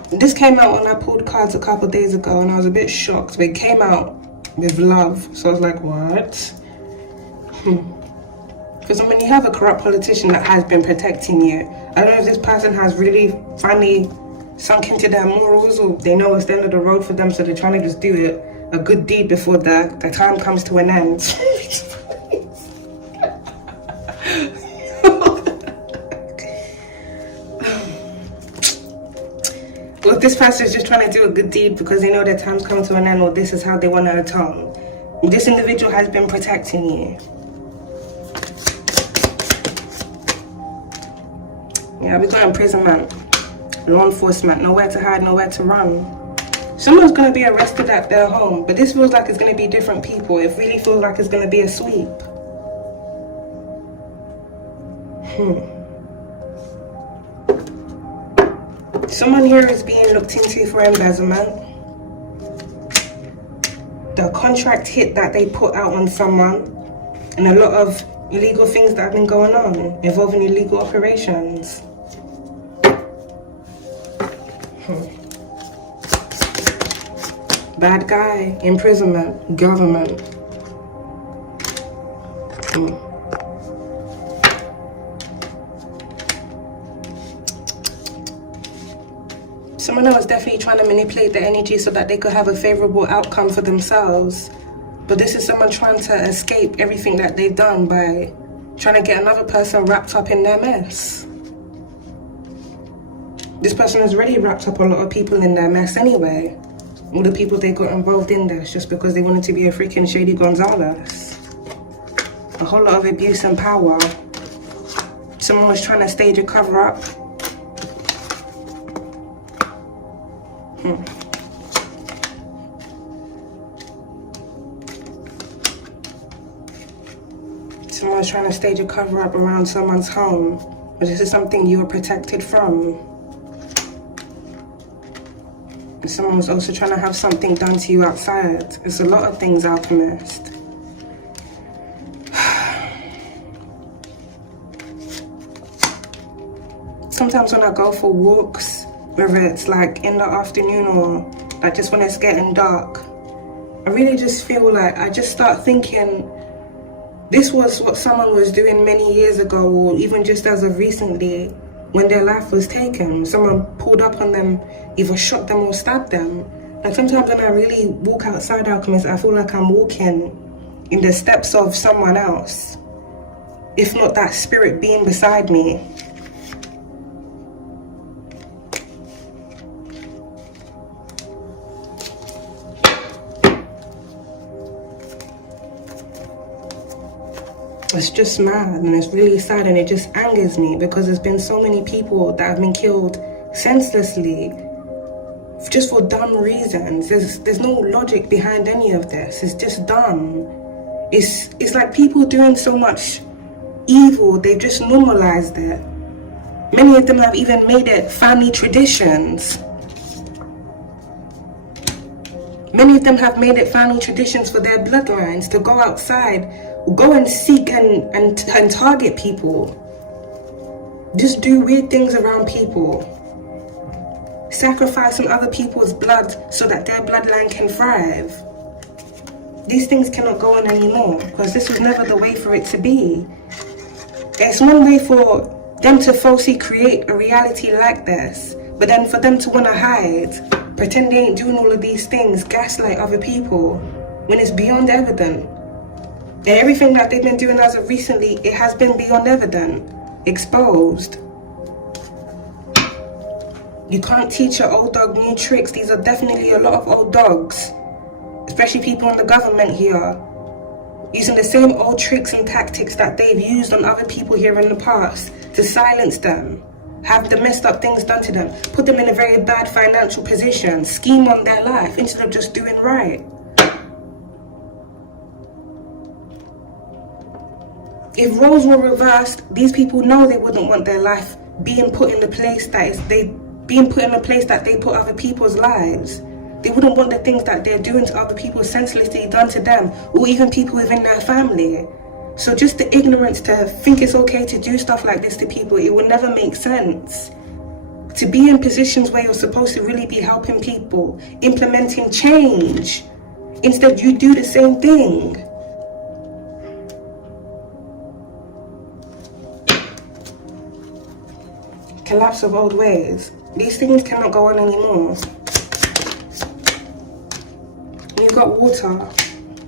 This came out when I pulled cards a couple days ago, and I was a bit shocked. But it came out with love, so I was like, what? Because when you have a corrupt politician that has been protecting you, I don't know if this person has really finally sunk into their morals, or they know it's the end of the road for them, so they're trying to just do it, a good deed before the time comes to an end. Well, this person is just trying to do a good deed because they know their time's come to an end, or this is how they want to atone. This individual has been protecting you. Yeah, we got imprisonment, law enforcement, nowhere to hide, nowhere to run. Someone's going to be arrested at their home, but this feels like it's going to be different people. It really feels like it's going to be a sweep. Someone here is being looked into for embezzlement. The contract hit that they put out on someone, and a lot of illegal things that have been going on involving illegal operations. Bad guy, imprisonment, government. Someone else definitely trying to manipulate the energy so that they could have a favorable outcome for themselves. But this is someone trying to escape everything that they've done by trying to get another person wrapped up in their mess. This person has already wrapped up a lot of people in their mess anyway. All the people they got involved in this just because they wanted to be a freaking Shady Gonzalez. A whole lot of abuse and power. Someone was trying to stage a cover-up. Someone was trying to stage a cover-up around someone's home. But this is something you were protected from. And someone was also trying to have something done to you outside. It's a lot of things, Alchemist. Sometimes when I go for walks, whether it's like in the afternoon or like just when it's getting dark, I really just feel like I just start thinking this was what someone was doing many years ago, or even just as of recently when their life was taken. Someone pulled up on them, either shot them or stabbed them. Like sometimes when I really walk outside, Alchemist, I feel like I'm walking in the steps of someone else, if not that spirit being beside me. It's just mad, and it's really sad, and it just angers me because there's been so many people that have been killed senselessly just for dumb reasons. There's no logic behind any of this. It's just dumb. It's like people doing so much evil, they've just normalized it. Many of them have even made it family traditions. Many of them have made it family traditions for their bloodlines to go outside, go and seek and target people. Just do weird things around people. Sacrifice on other people's blood so that their bloodline can thrive. These things cannot go on anymore because this was never the way for it to be. It's one way for them to falsely create a reality like this, but then for them to want to hide, pretend they ain't doing all of these things, gaslight other people, when it's beyond evident. And everything that they've been doing as of recently, it has been beyond evident, exposed. You can't teach an old dog new tricks. These are definitely a lot of old dogs, especially people in the government here, using the same old tricks and tactics that they've used on other people here in the past to silence them, have the messed up things done to them, put them in a very bad financial position, scheme on their life instead of just doing right. If roles were reversed, these people know they wouldn't want their life being put in the place that they put other people's lives. They wouldn't want the things that they're doing to other people senselessly done to them, or even people within their family. So just the ignorance to think it's okay to do stuff like this to people, it would never make sense. To be in positions where you're supposed to really be helping people, implementing change, instead you do the same thing. collapse of old ways. These things cannot go on anymore. You've got water.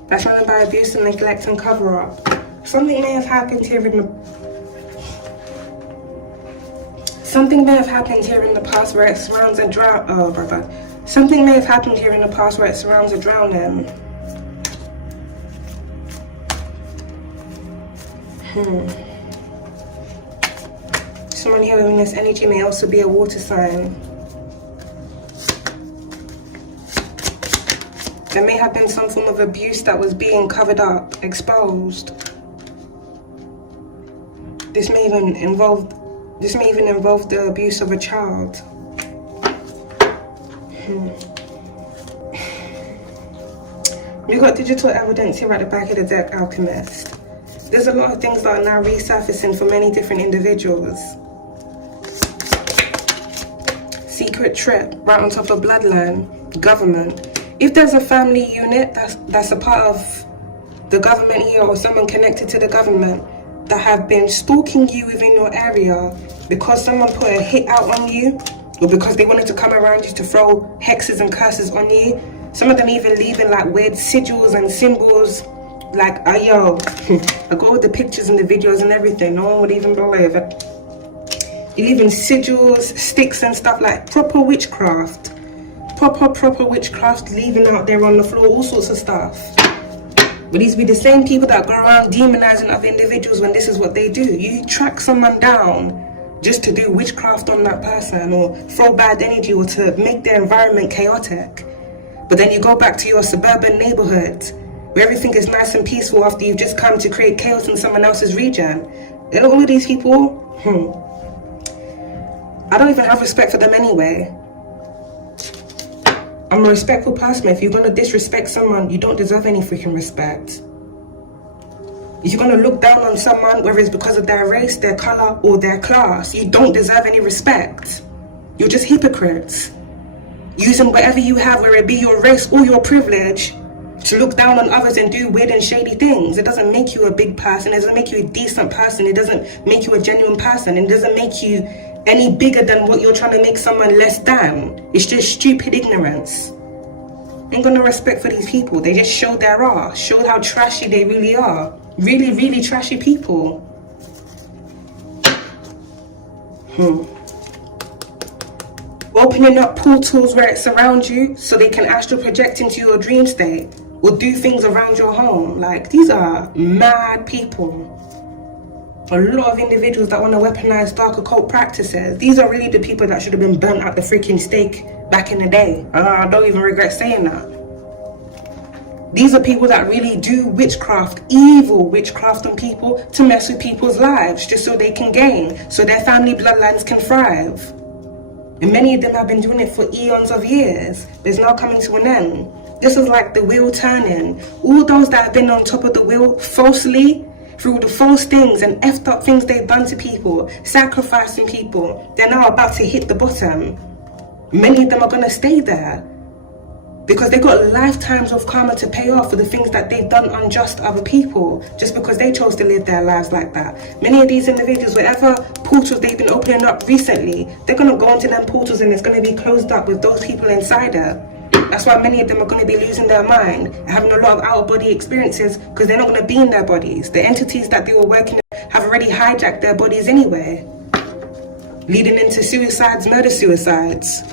That's running by abuse and neglect and cover up. Something may have happened here in the past where it surrounds a drown. Oh my god. Something may have happened here in the past where it surrounds a drowning. Someone here in this energy may also be a water sign. There may have been some form of abuse that was being covered up, exposed. This may even involve the abuse of a child. We've got digital evidence here at the back of the deck, Alchemist. There's a lot of things that are now resurfacing for many different individuals. Secret trip, right on top of bloodline, government. If there's a family unit that's a part of the government here, or someone connected to the government that have been stalking you within your area because someone put a hit out on you, or because they wanted to come around you to throw hexes and curses on you. Some of them even leaving like weird sigils and symbols. Like, yo, I got all the pictures and the videos and everything. No one would even believe it. You're leaving sigils, sticks and stuff, like proper witchcraft. Proper witchcraft, leaving out there on the floor, all sorts of stuff. But these be the same people that go around demonizing other individuals when this is what they do. You track someone down just to do witchcraft on that person, or throw bad energy, or to make their environment chaotic. But then you go back to your suburban neighborhood where everything is nice and peaceful after you've just come to create chaos in someone else's region. And all of these people, I don't even have respect for them anyway. I'm a respectful person. If you're going to disrespect someone, you don't deserve any freaking respect. If you're going to look down on someone, whether it's because of their race, their color, or their class, you don't deserve any respect. You're just hypocrites. Using whatever you have, whether it be your race or your privilege, to look down on others and do weird and shady things. It doesn't make you a big person. It doesn't make you a decent person. It doesn't make you a genuine person. It doesn't make you any bigger than what you're trying to make someone less than. It's just stupid ignorance. Ain't got no respect for these people. They just showed their ass, showed how trashy they really are. Really, really trashy people. Opening up portals where it surrounds you so they can astral project into your dream state, or do things around your home. Like, these are mad people. A lot of individuals that want to weaponize dark occult practices. These are really the people that should have been burnt at the freaking stake back in the day. I don't even regret saying that. These are people that really do witchcraft, evil witchcraft on people, to mess with people's lives just so they can gain, so their family bloodlines can thrive. And many of them have been doing it for eons of years. But it's now coming to an end. This is like the wheel turning. All those that have been on top of the wheel falsely, through the false things and effed up things they've done to people, sacrificing people, they're now about to hit the bottom. Many of them are going to stay there because they've got lifetimes of karma to pay off for the things that they've done unjust to other people, just because they chose to live their lives like that. Many of these individuals, whatever portals they've been opening up recently, they're going to go into them portals and it's going to be closed up with those people inside there. That's why many of them are going to be losing their mind and having a lot of out-of-body experiences, because they're not going to be in their bodies. The entities that they were working with have already hijacked their bodies anyway, leading into suicides, murder-suicides.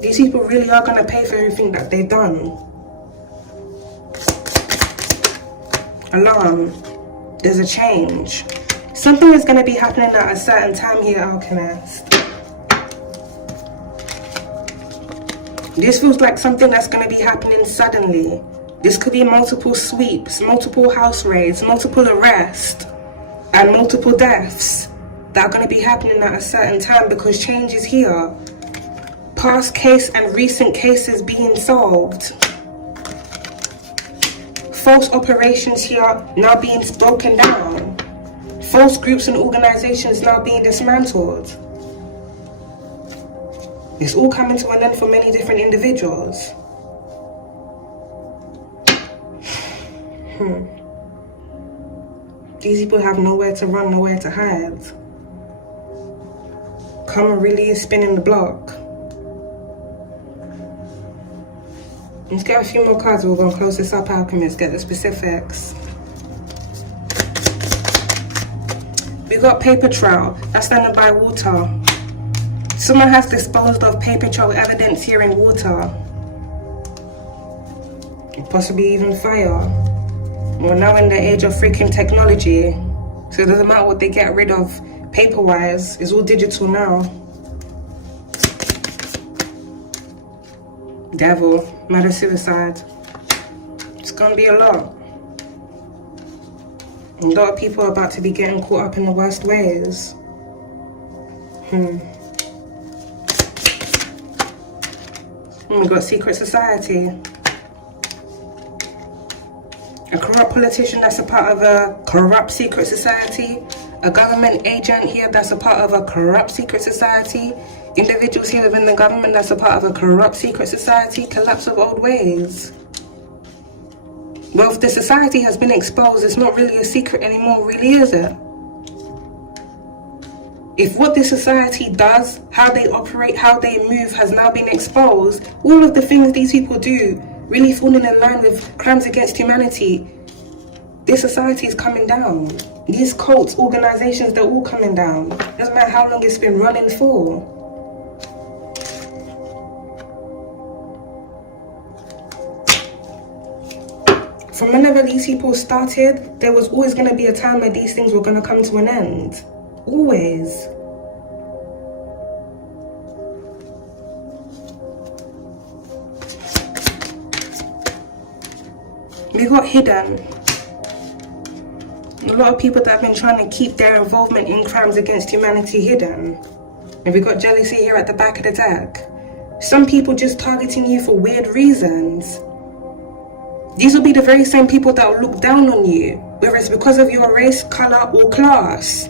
These people really are going to pay for everything that they've done. Alarm. There's a change. Something is going to be happening at a certain time here, Alchemist. This feels like something that's going to be happening suddenly. This could be multiple sweeps, multiple house raids, multiple arrests, and multiple deaths that are going to be happening at a certain time, because change is here. Past case and recent cases being solved. False operations here now being broken down. False groups and organizations now being dismantled. It's all coming to an end for many different individuals. These people have nowhere to run, nowhere to hide. Karma really is spinning the block. Let's get a few more cards. We're going to close this up, Alchemist. Get the specifics. We got paper trail. That's standing by water. Someone has disposed of paper trail evidence here in water. Possibly even fire. We're now in the age of freaking technology. So it doesn't matter what they get rid of paper-wise. It's all digital now. Devil, murder, suicide. It's gonna be a lot. A lot of people are about to be getting caught up in the worst ways. We got secret society. A corrupt politician that's a part of a corrupt secret society. A government agent here that's a part of a corrupt secret society. Individuals here within the government that's a part of a corrupt secret society. Collapse of old ways. Well, if the society has been exposed, it's not really a secret anymore, really, is it? If what this society does, how they operate, how they move has now been exposed, all of the things these people do really falling in line with crimes against humanity, this society is coming down. These cults, organizations, they're all coming down. Doesn't matter how long it's been running for. From whenever these people started, there was always going to be a time where these things were going to come to an end. Always. We got hidden. A lot of people that have been trying to keep their involvement in crimes against humanity hidden. And we got jealousy here at the back of the deck. Some people just targeting you for weird reasons. These will be the very same people that will look down on you, whether it's because of your race, color, or class.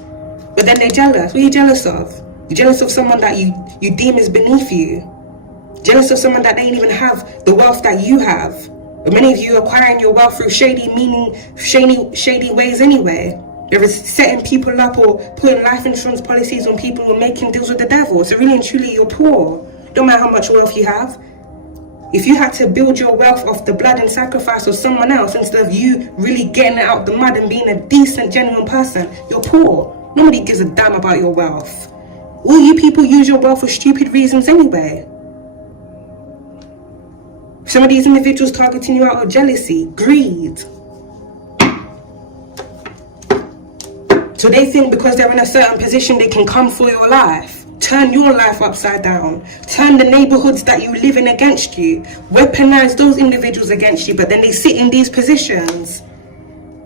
But then they're jealous. What are you jealous of? You're jealous of someone that you deem is beneath you. Jealous of someone that they don't even have the wealth that you have. But many of you are acquiring your wealth through shady ways anyway. There is setting people up or putting life insurance policies on people or making deals with the devil. So really and truly, you're poor. Don't matter how much wealth you have. If you had to build your wealth off the blood and sacrifice of someone else instead of you really getting it out the mud and being a decent, genuine person, you're poor. Nobody gives a damn about your wealth. All you people use your wealth for stupid reasons anyway. Some of these individuals targeting you out of jealousy, greed. So they think because they're in a certain position they can come for your life. Turn your life upside down. Turn the neighborhoods that you live in against you. Weaponize those individuals against you, but then they sit in these positions.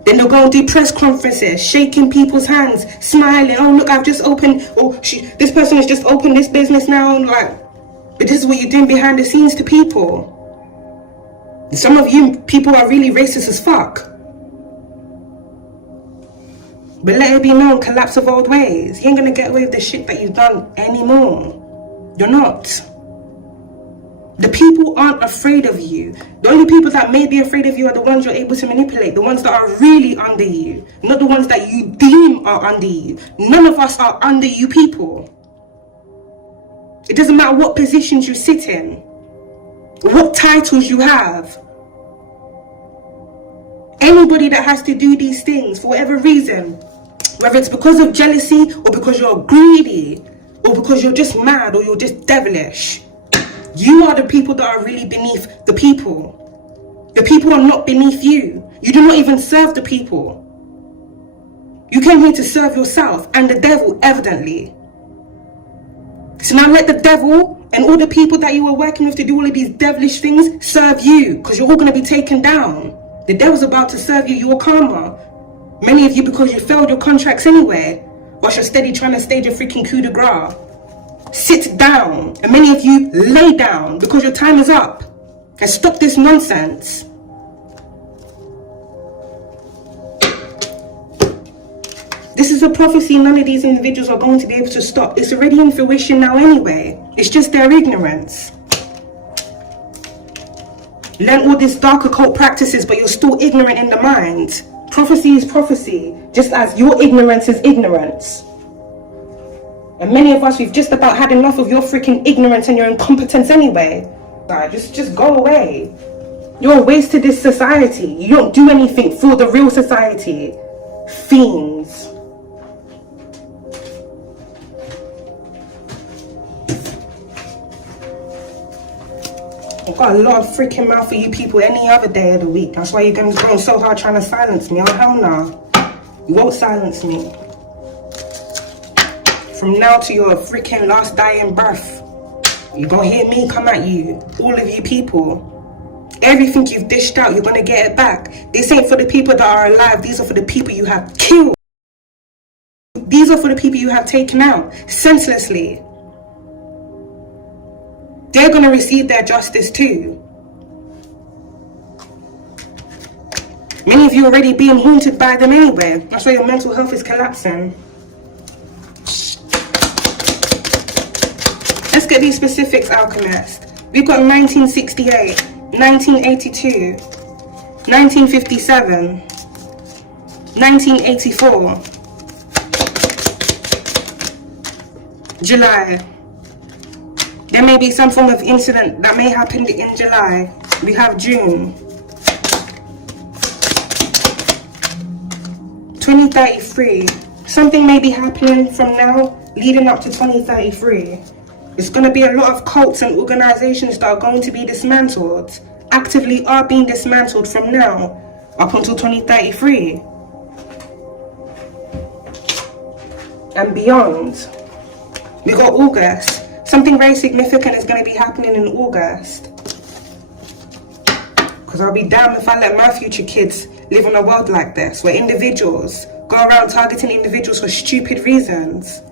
Then they'll go and do press conferences, shaking people's hands, smiling. Oh, look, I've just opened, this person has just opened this business now. And but this is what you're doing behind the scenes to people. Some of you people are really racist as fuck. But let it be known, collapse of old ways. You ain't gonna get away with the shit that you've done anymore. You're not. The people aren't afraid of you. The only people that may be afraid of you are the ones you're able to manipulate. The ones that are really under you. Not the ones that you deem are under you. None of us are under you people. It doesn't matter what positions you sit in. What titles you have. Anybody that has to do these things for whatever reason, whether it's because of jealousy or because you're greedy or because you're just mad or you're just devilish, you are the people that are really beneath the people. The people are not beneath you. You do not even serve the people. You came here to serve yourself and the devil, evidently. So now let the devil and all the people that you are working with to do all of these devilish things serve you, because you're all going to be taken down. The devil's about to serve you your karma. Many of you because you failed your contracts anyway, whilst you're steady trying to stage a freaking coup de grace. Sit down, and many of you lay down because your time is up. And stop this nonsense. This is a prophecy none of these individuals are going to be able to stop. It's already in fruition now anyway. It's just their ignorance. Learn all these dark occult practices, but you're still ignorant in the mind. Prophecy is prophecy, just as your ignorance is ignorance. And many of us, we've just about had enough of your freaking ignorance and your incompetence anyway. Just go away. You're a waste to this society. You don't do anything for the real society. Fiends. I've got a lot of freaking mouth for you people any other day of the week. That's why you're going so hard trying to silence me. Oh, hell no. You won't silence me. From now to your freaking last dying breath, you're going to hear me come at you. All of you people. Everything you've dished out, you're going to get it back. This ain't for the people that are alive. These are for the people you have killed. These are for the people you have taken out senselessly. They're going to receive their justice too. Many of you already being haunted by them anyway. That's why your mental health is collapsing. Let's get these specifics, Alchemist. We've got 1968, 1982, 1957, 1984, July. There may be some form of incident that may happen in July. We have June. 2033. Something may be happening from now leading up to 2033. It's going to be a lot of cults and organizations that are going to be dismantled. Actively are being dismantled from now up until 2033. And beyond. We got August. Something very significant is going to be happening in August. Because I'll be damned if I let my future kids live in a world like this, where individuals go around targeting individuals for stupid reasons.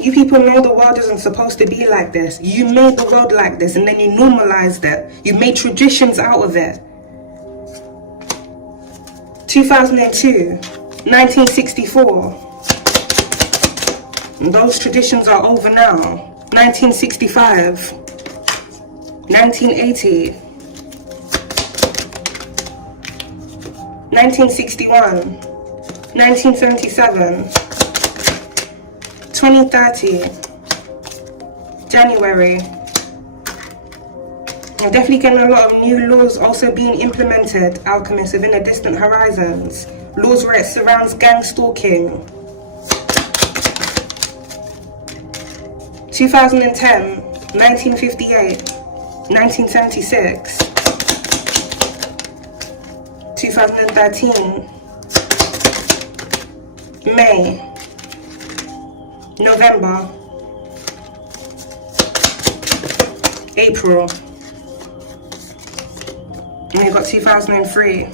You people know the world isn't supposed to be like this. You made the world like this and then you normalized it. You made traditions out of it. 2002, 1964. And those traditions are over now. 1965, 1980, 1961, 1977, 2030, January. I'm definitely getting a lot of new laws also being implemented, Alchemist, within the distant horizons. Laws where it surrounds gang stalking. 2010, 1958, 1976, 2013, May, November, April, and we got 2003.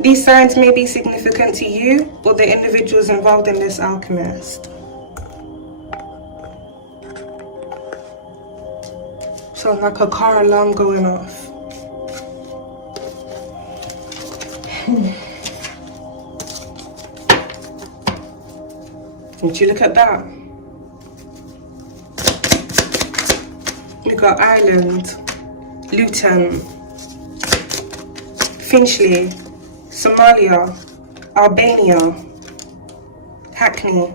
These signs may be significant to you or the individuals involved in this, Alchemist. Sounds like a car alarm going off. Would you look at that? We got Ireland, Luton, Finchley, Somalia, Albania, Hackney.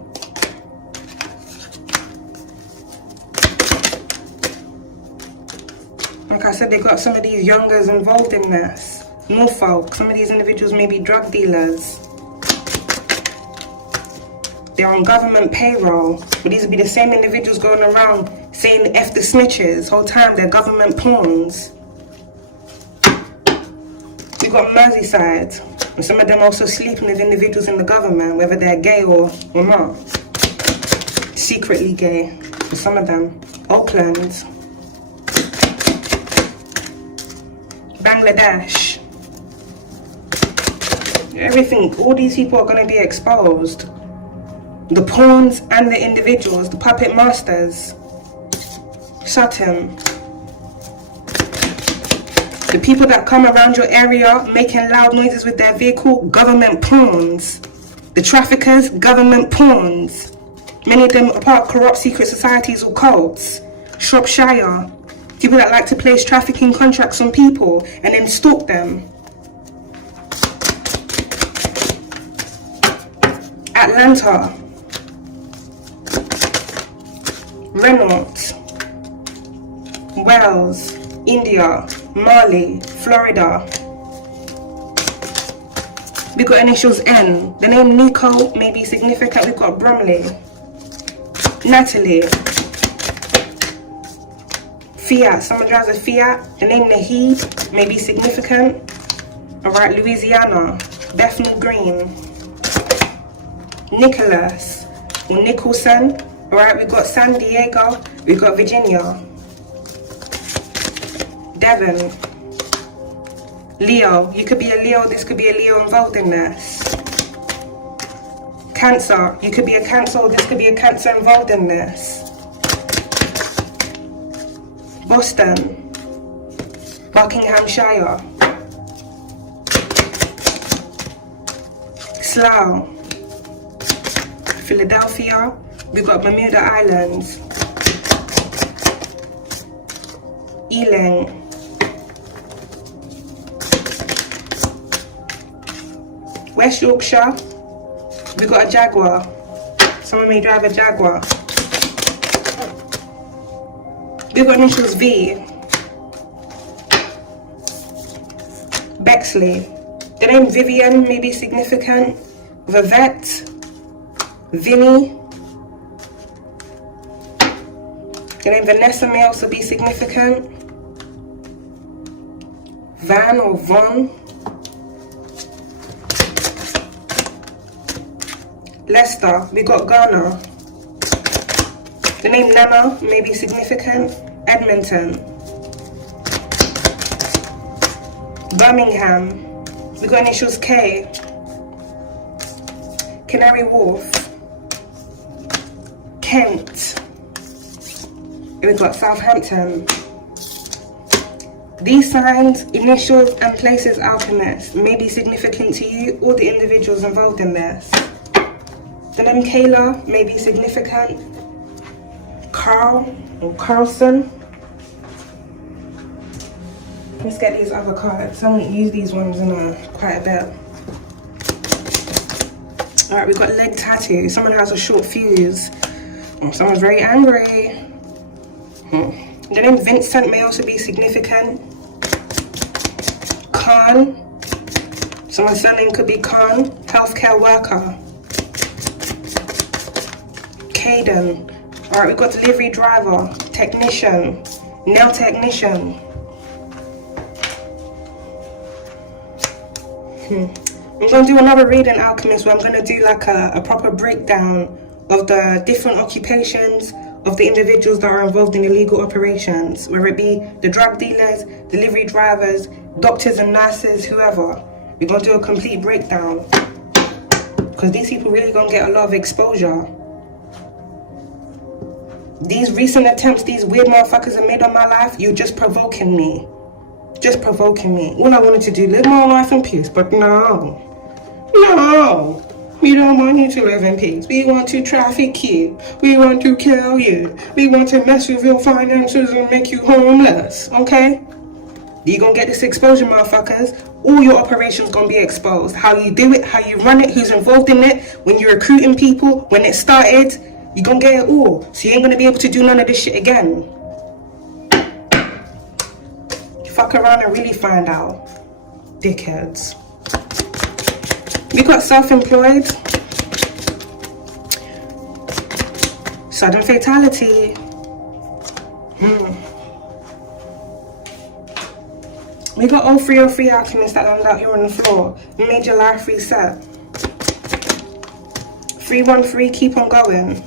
Like I said, they got some of these youngers involved in this. Norfolk, some of these individuals may be drug dealers. They're on government payroll, but these would be the same individuals going around saying F the snitches. Whole time they're government pawns. We got Merseyside, and some of them also sleeping with individuals in the government, whether they're gay or not. Secretly gay, for some of them. Auckland. Bangladesh. Everything, all these people are going to be exposed. The pawns and the individuals, the puppet masters. Sutton. The people that come around your area making loud noises with their vehicle, government pawns. The traffickers, government pawns. Many of them are part of corrupt secret societies or cults. Shropshire. People that like to place trafficking contracts on people and then stalk them. Atlanta. Reynolds. Wales. India. Mali. Florida. We got initials N. The name Nico may be significant. We've got Bromley. Natalie. Fiat. Someone drives a Fiat. The name Nahid may be significant. Alright, Louisiana. Bethnal Green. Nicholas. Or Nicholson. Alright, we've got San Diego. We've got Virginia. Devon. Leo. You could be a Leo. This could be a Leo involved in this. Cancer. You could be a Cancer, or this could be a Cancer involved in this. Boston. Buckinghamshire. Slough. Philadelphia. We've got Bermuda Islands. Ealing. West Yorkshire. We've got a Jaguar. Someone may drive a Jaguar. We've got initials V. Bexley. The name Vivian may be significant. Vivette. Vinny. The name Vanessa may also be significant. Van or Von. Leicester. We got Ghana. The name Nana may be significant. Edmonton. Birmingham. We got initials K. Canary Wharf. Kent. We've got Southampton. These signs, initials, and places, alchemists, may be significant to you or the individuals involved in this. The name Kayla may be significant. Carl or Carlson. Let's get these other cards. I don't use these ones in quite a bit. Alright, we've got leg tattoo. Someone has a short fuse. Someone's very angry. The name Vincent may also be significant. Khan. Someone's surname could be Khan. Healthcare worker. Caden. Alright, we've got delivery driver. Technician. Nail technician. I'm going to do another reading, alchemist, where I'm going to do like a proper breakdown of the different occupations of the individuals that are involved in illegal operations, whether it be the drug dealers, delivery drivers, doctors and nurses, whoever. We're going to do a complete breakdown because these people really going to get a lot of exposure. These recent attempts these weird motherfuckers have made on my life, you're just provoking me. Just provoking me. All I wanted to do, live my life in peace, but no. No. We don't want you to live in peace. We want to traffic you. We want to kill you. We want to mess with your finances and make you homeless. Okay? You're gonna get this exposure, motherfuckers. All your operations gonna be exposed. How you do it, how you run it, who's involved in it, when you're recruiting people, when it started, you're gonna get it all. So you ain't gonna be able to do none of this shit again. You fuck around and really find out. Dickheads. We got self-employed. Sudden fatality. We got all 303 alchemists that landed out here on the floor. Major life reset. 313, keep on going.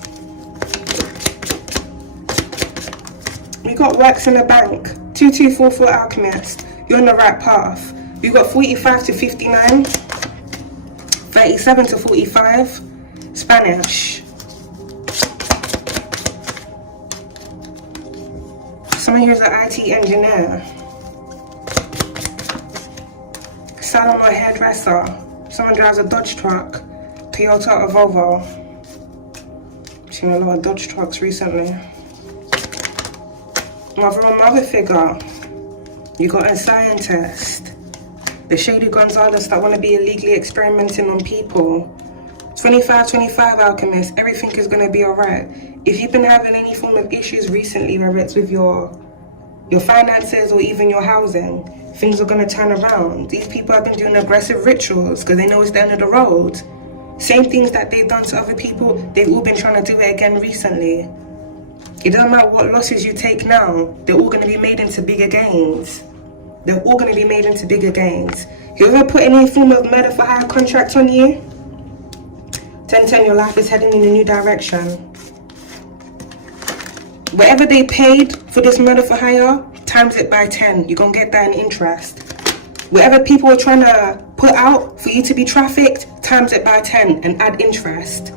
We got works in the bank. 2244 alchemist. You're on the right path. We got 45 to 59. 37 to 45. Spanish. Someone here's an IT engineer. Salon or hairdresser. Someone drives a Dodge truck. Toyota or Volvo. I've seen a lot of Dodge trucks recently. Mother or mother figure. You got a scientist. The shady Gonzalez that want to be illegally experimenting on people. 25 alchemist. Everything is going to be alright. If you've been having any form of issues recently, whether it's with your finances or even your housing, things are going to turn around. These people have been doing aggressive rituals because they know it's the end of the road. Same things that they've done to other people, they've all been trying to do it again recently. It doesn't matter what losses you take now, they're all going to be made into bigger gains. They're all going to be made into bigger gains. Whoever put any form of murder for hire contract on you, 10-10, your life is heading in a new direction. Whatever they paid for this murder for hire, times it by 10. You're going to get that in interest. Whatever people are trying to put out for you to be trafficked, times it by 10 and add interest.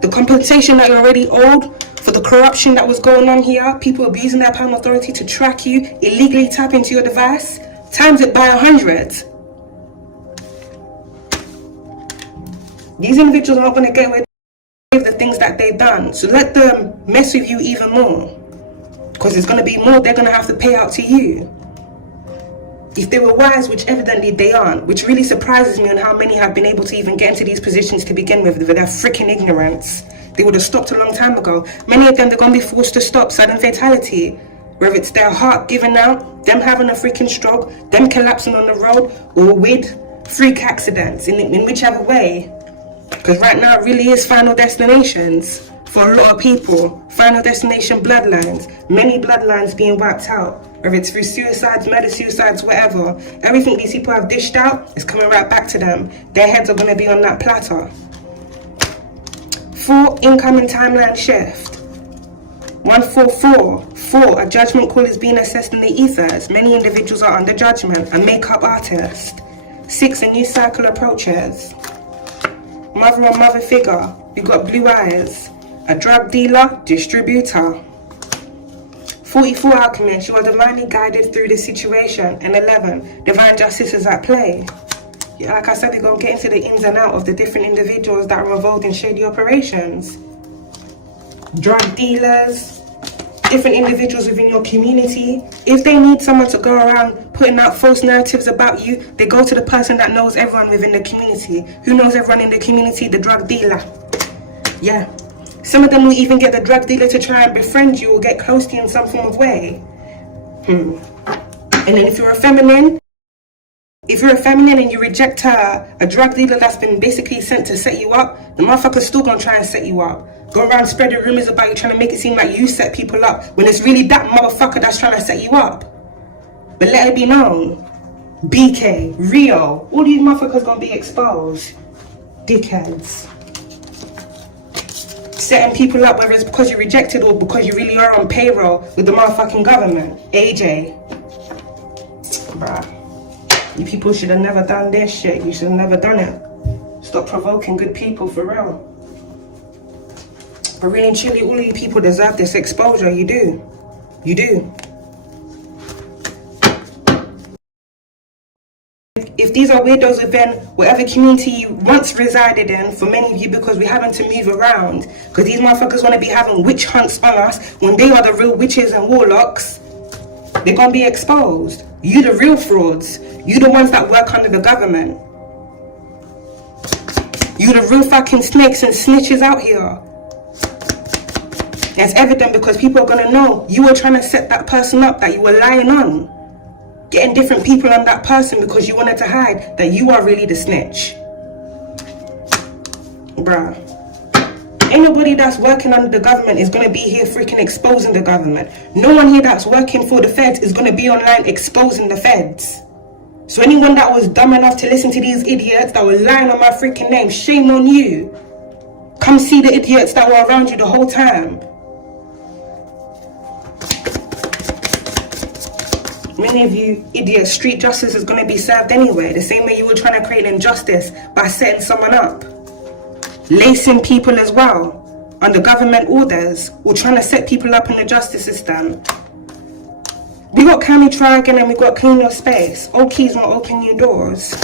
The compensation that you're already owed for the corruption that was going on here, people abusing their power and authority to track you, illegally tap into your device, times it by 100. These individuals are not going to get away with the things that they've done. So let them mess with you even more. Because there's going to be more they're going to have to pay out to you. If they were wise, which evidently they aren't, which really surprises me on how many have been able to even get into these positions to begin with their freaking ignorance. They would have stopped a long time ago. Many of them, they're going to be forced to stop sudden fatality. Whether it's their heart giving out, them having a freaking stroke, them collapsing on the road, or with freak accidents, in whichever way. Because right now it really is final destinations for a lot of people. Final destination bloodlines. Many bloodlines being wiped out. Whether it's through suicides, murder suicides, whatever. Everything these people have dished out is coming right back to them. Their heads are going to be on that platter. 4, incoming timeline shift. 144. 4, a judgment call is being assessed in the ethers. Many individuals are under judgment. A makeup artist. 6, a new cycle approaches. Mother or mother figure. You got blue eyes. A drug dealer, distributor. 44 alchemist, you are divinely guided through this situation. And 11, divine justice is at play. Yeah, like I said, we're going to get into the ins and out of the different individuals that are involved in shady operations. Drug dealers, different individuals within your community. If they need someone to go around putting out false narratives about you, they go to the person that knows everyone within the community. Who knows everyone in the community? The drug dealer. Yeah. Some of them will even get the drug dealer to try and befriend you or get close to you in some form of way. And then if you're a feminine and you reject a drug dealer that's been basically sent to set you up, the motherfucker's still gonna try and set you up. Go around spreading rumors about you, trying to make it seem like you set people up when it's really that motherfucker that's trying to set you up. But let it be known, BK, Rio, all these motherfuckers gonna be exposed. Dickheads. Setting people up, whether it's because you're rejected or because you really are on payroll with the motherfucking government. AJ. Bruh. You people should have never done this shit. You should have never done it. Stop provoking good people, for real. But really and truly, all of you people deserve this exposure. You do. You do. If these are weirdos within whatever community you once resided in, for many of you, because we're having to move around, because these motherfuckers want to be having witch hunts on us when they are the real witches and warlocks, they're going to be exposed. You the real frauds. You the ones that work under the government. You the real fucking snakes and snitches out here. It's evident because people are going to know you were trying to set that person up that you were lying on. Getting different people on that person because you wanted to hide that you are really the snitch. Bruh. Ain't nobody that's working under the government is going to be here freaking exposing the government. No one here that's working for the feds is going to be online exposing the feds. So anyone that was dumb enough to listen to these idiots that were lying on my freaking name, shame on you. Come see the idiots that were around you the whole time. Many of you idiots, street justice is going to be served anyway. The same way you were trying to create injustice by setting someone up. Lacing people as well. Under government orders. Or trying to set people up in the justice system. We got county try again and we got clean your space. Old keys won't open new doors.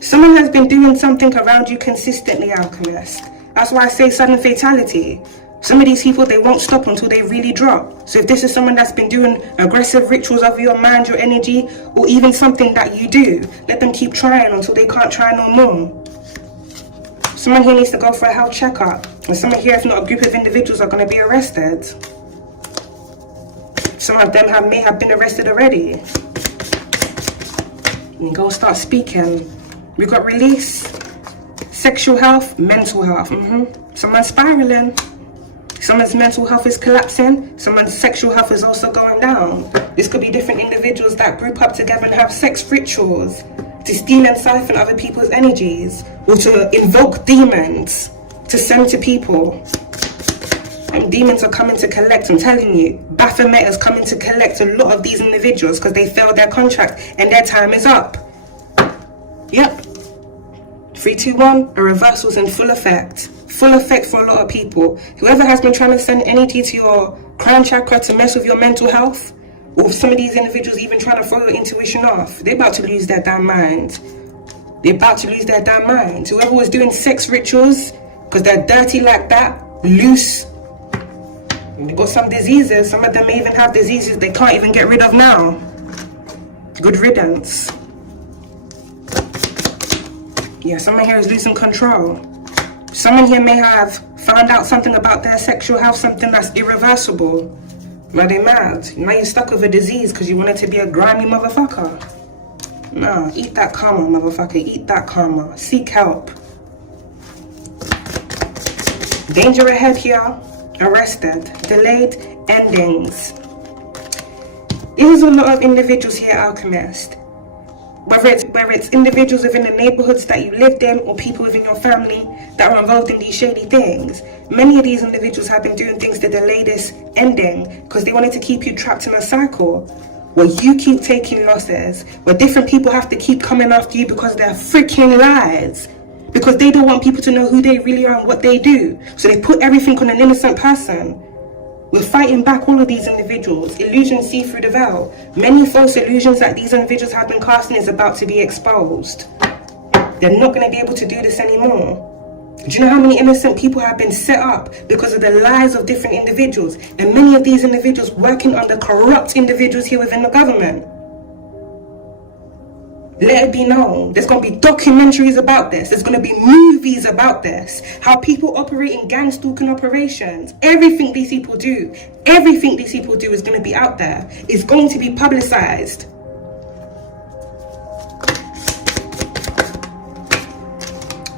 Someone has been doing something around you consistently, alchemist. That's why I say sudden fatality. Some of these people, they won't stop until they really drop. So if this is someone that's been doing aggressive rituals over your mind, your energy, or even something that you do, let them keep trying until they can't try no more. Someone here needs to go for a health checkup. And someone here, if not a group of individuals, are going to be arrested. Some of them may have been arrested already. And go start speaking. We got release, sexual health, mental health. Someone's spiraling. Someone's mental health is collapsing. Someone's sexual health is also going down. This could be different individuals that group up together and have sex rituals to steal and siphon other people's energies, or to invoke demons to send to people. And demons are coming to collect. I'm telling you, Baphomet is coming to collect a lot of these individuals because they failed their contract and their time is up. Yep. 3, 2, 1, a reversal's in full effect. Full effect for a lot of people. Whoever has been trying to send energy to your crown chakra to mess with your mental health, or some of these individuals even trying to throw your intuition off, they're about to lose their damn mind. They're about to lose their damn mind. Whoever was doing sex rituals, because they're dirty like that, loose, they got some diseases. Some of them may even have diseases they can't even get rid of now. Good riddance. Yeah, someone here is losing control. Someone here may have found out something about their sexual health, something that's irreversible. Now they're mad. Now you're stuck with a disease because you wanted to be a grimy motherfucker. Nah, eat that karma, motherfucker. Eat that karma. Seek help. Danger ahead here. Arrested. Delayed endings. There's a lot of individuals here, Alchemist. Whether it's individuals within the neighborhoods that you lived in, or people within your family that are involved in these shady things. Many of these individuals have been doing things to delay this ending because they wanted to keep you trapped in a cycle where you keep taking losses, where different people have to keep coming after you because they're freaking lies, because they don't want people to know who they really are and what they do. So they put everything on an innocent person. We're fighting back all of these individuals. Illusions see through the veil. Many false illusions that these individuals have been casting is about to be exposed. They're not going to be able to do this anymore. Do you know how many innocent people have been set up because of the lies of different individuals? And many of these individuals working under corrupt individuals here within the government. Let it be known. There's going to be documentaries about this. There's going to be movies about this. How people operate in gang stalking operations. Everything these people do is going to be out there. It's going to be publicized.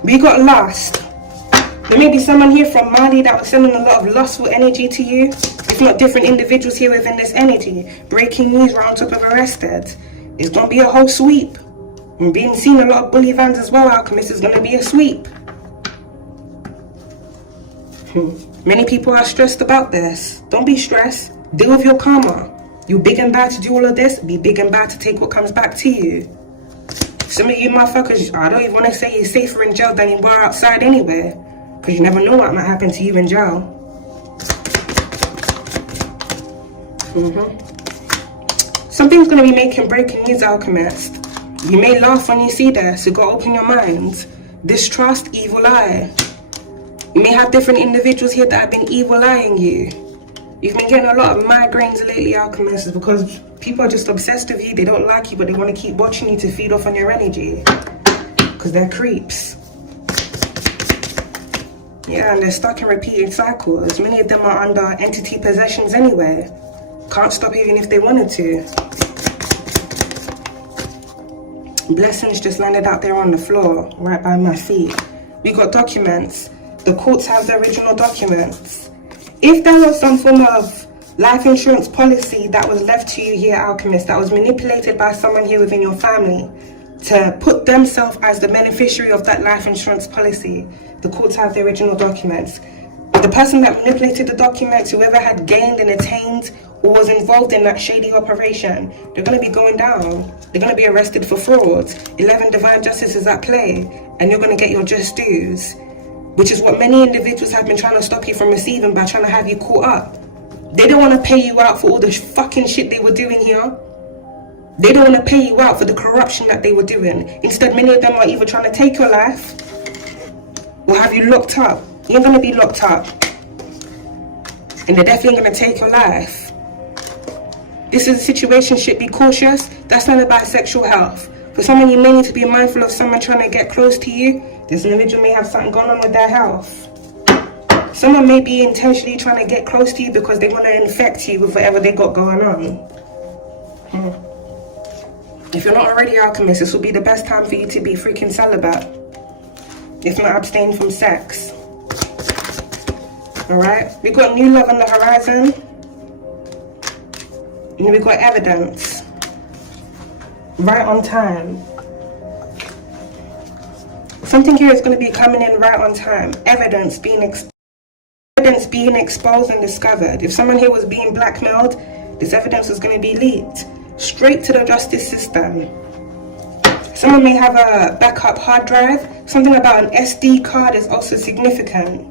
We got lost. There may be someone here from Mali that was sending a lot of lustful energy to you. If not different individuals here within this energy. Breaking news right on top of arrested. It's going to be a whole sweep. And being seen a lot of bully vans as well, Alchemist, is going to be a sweep. Many people are stressed about this. Don't be stressed. Deal with your karma. You big and bad to do all of this, be big and bad to take what comes back to you. Some of you motherfuckers, I don't even want to say you're safer in jail than you were outside anyway. Because you never know what might happen to you in jail. Something's going to be making breaking news, Alchemist. You may laugh when you see this, so go open your mind. Distrust, evil eye. You may have different individuals here that have been evil eyeing you. You've been getting a lot of migraines lately, Alchemist, because people are just obsessed with you. They don't like you, but they want to keep watching you to feed off on your energy. Because they're creeps. Yeah, and they're stuck in repeated cycles. Many of them are under entity possessions anyway. Can't stop even if they wanted to. Blessings just landed out there on the floor, right by my feet. We got documents. The courts have the original documents. If there was some form of life insurance policy that was left to you here, Alchemist, that was manipulated by someone here within your family to put themselves as the beneficiary of that life insurance policy, the courts have the original documents. The person that manipulated the documents, whoever had gained and attained or was involved in that shady operation, they're going to be going down. They're going to be arrested for fraud. 11 divine justice is at play, and you're going to get your just dues, which is what many individuals have been trying to stop you from receiving by trying to have you caught up. They don't want to pay you out for all the fucking shit they were doing here. They don't want to pay you out for the corruption that they were doing. Instead, many of them are either trying to take your life or have you locked up. You're going to be locked up. and they're definitely going to take your life. This is a situation, should be cautious. That's not about sexual health. For someone, you may need to be mindful of someone trying to get close to you. This individual may have something going on with their health. Someone may be intentionally trying to get close to you because they want to infect you with whatever they got going on. If you're not already alchemist, this will be the best time for you to be freaking celibate. If not, abstain from sex. Alright? We got new love on the horizon. And we got evidence. Right on time. Something here is going to be coming in right on time. Evidence being exposed and discovered. If someone here was being blackmailed, this evidence is going to be leaked straight to the justice system. Someone may have a backup hard drive. Something about an SD card is also significant.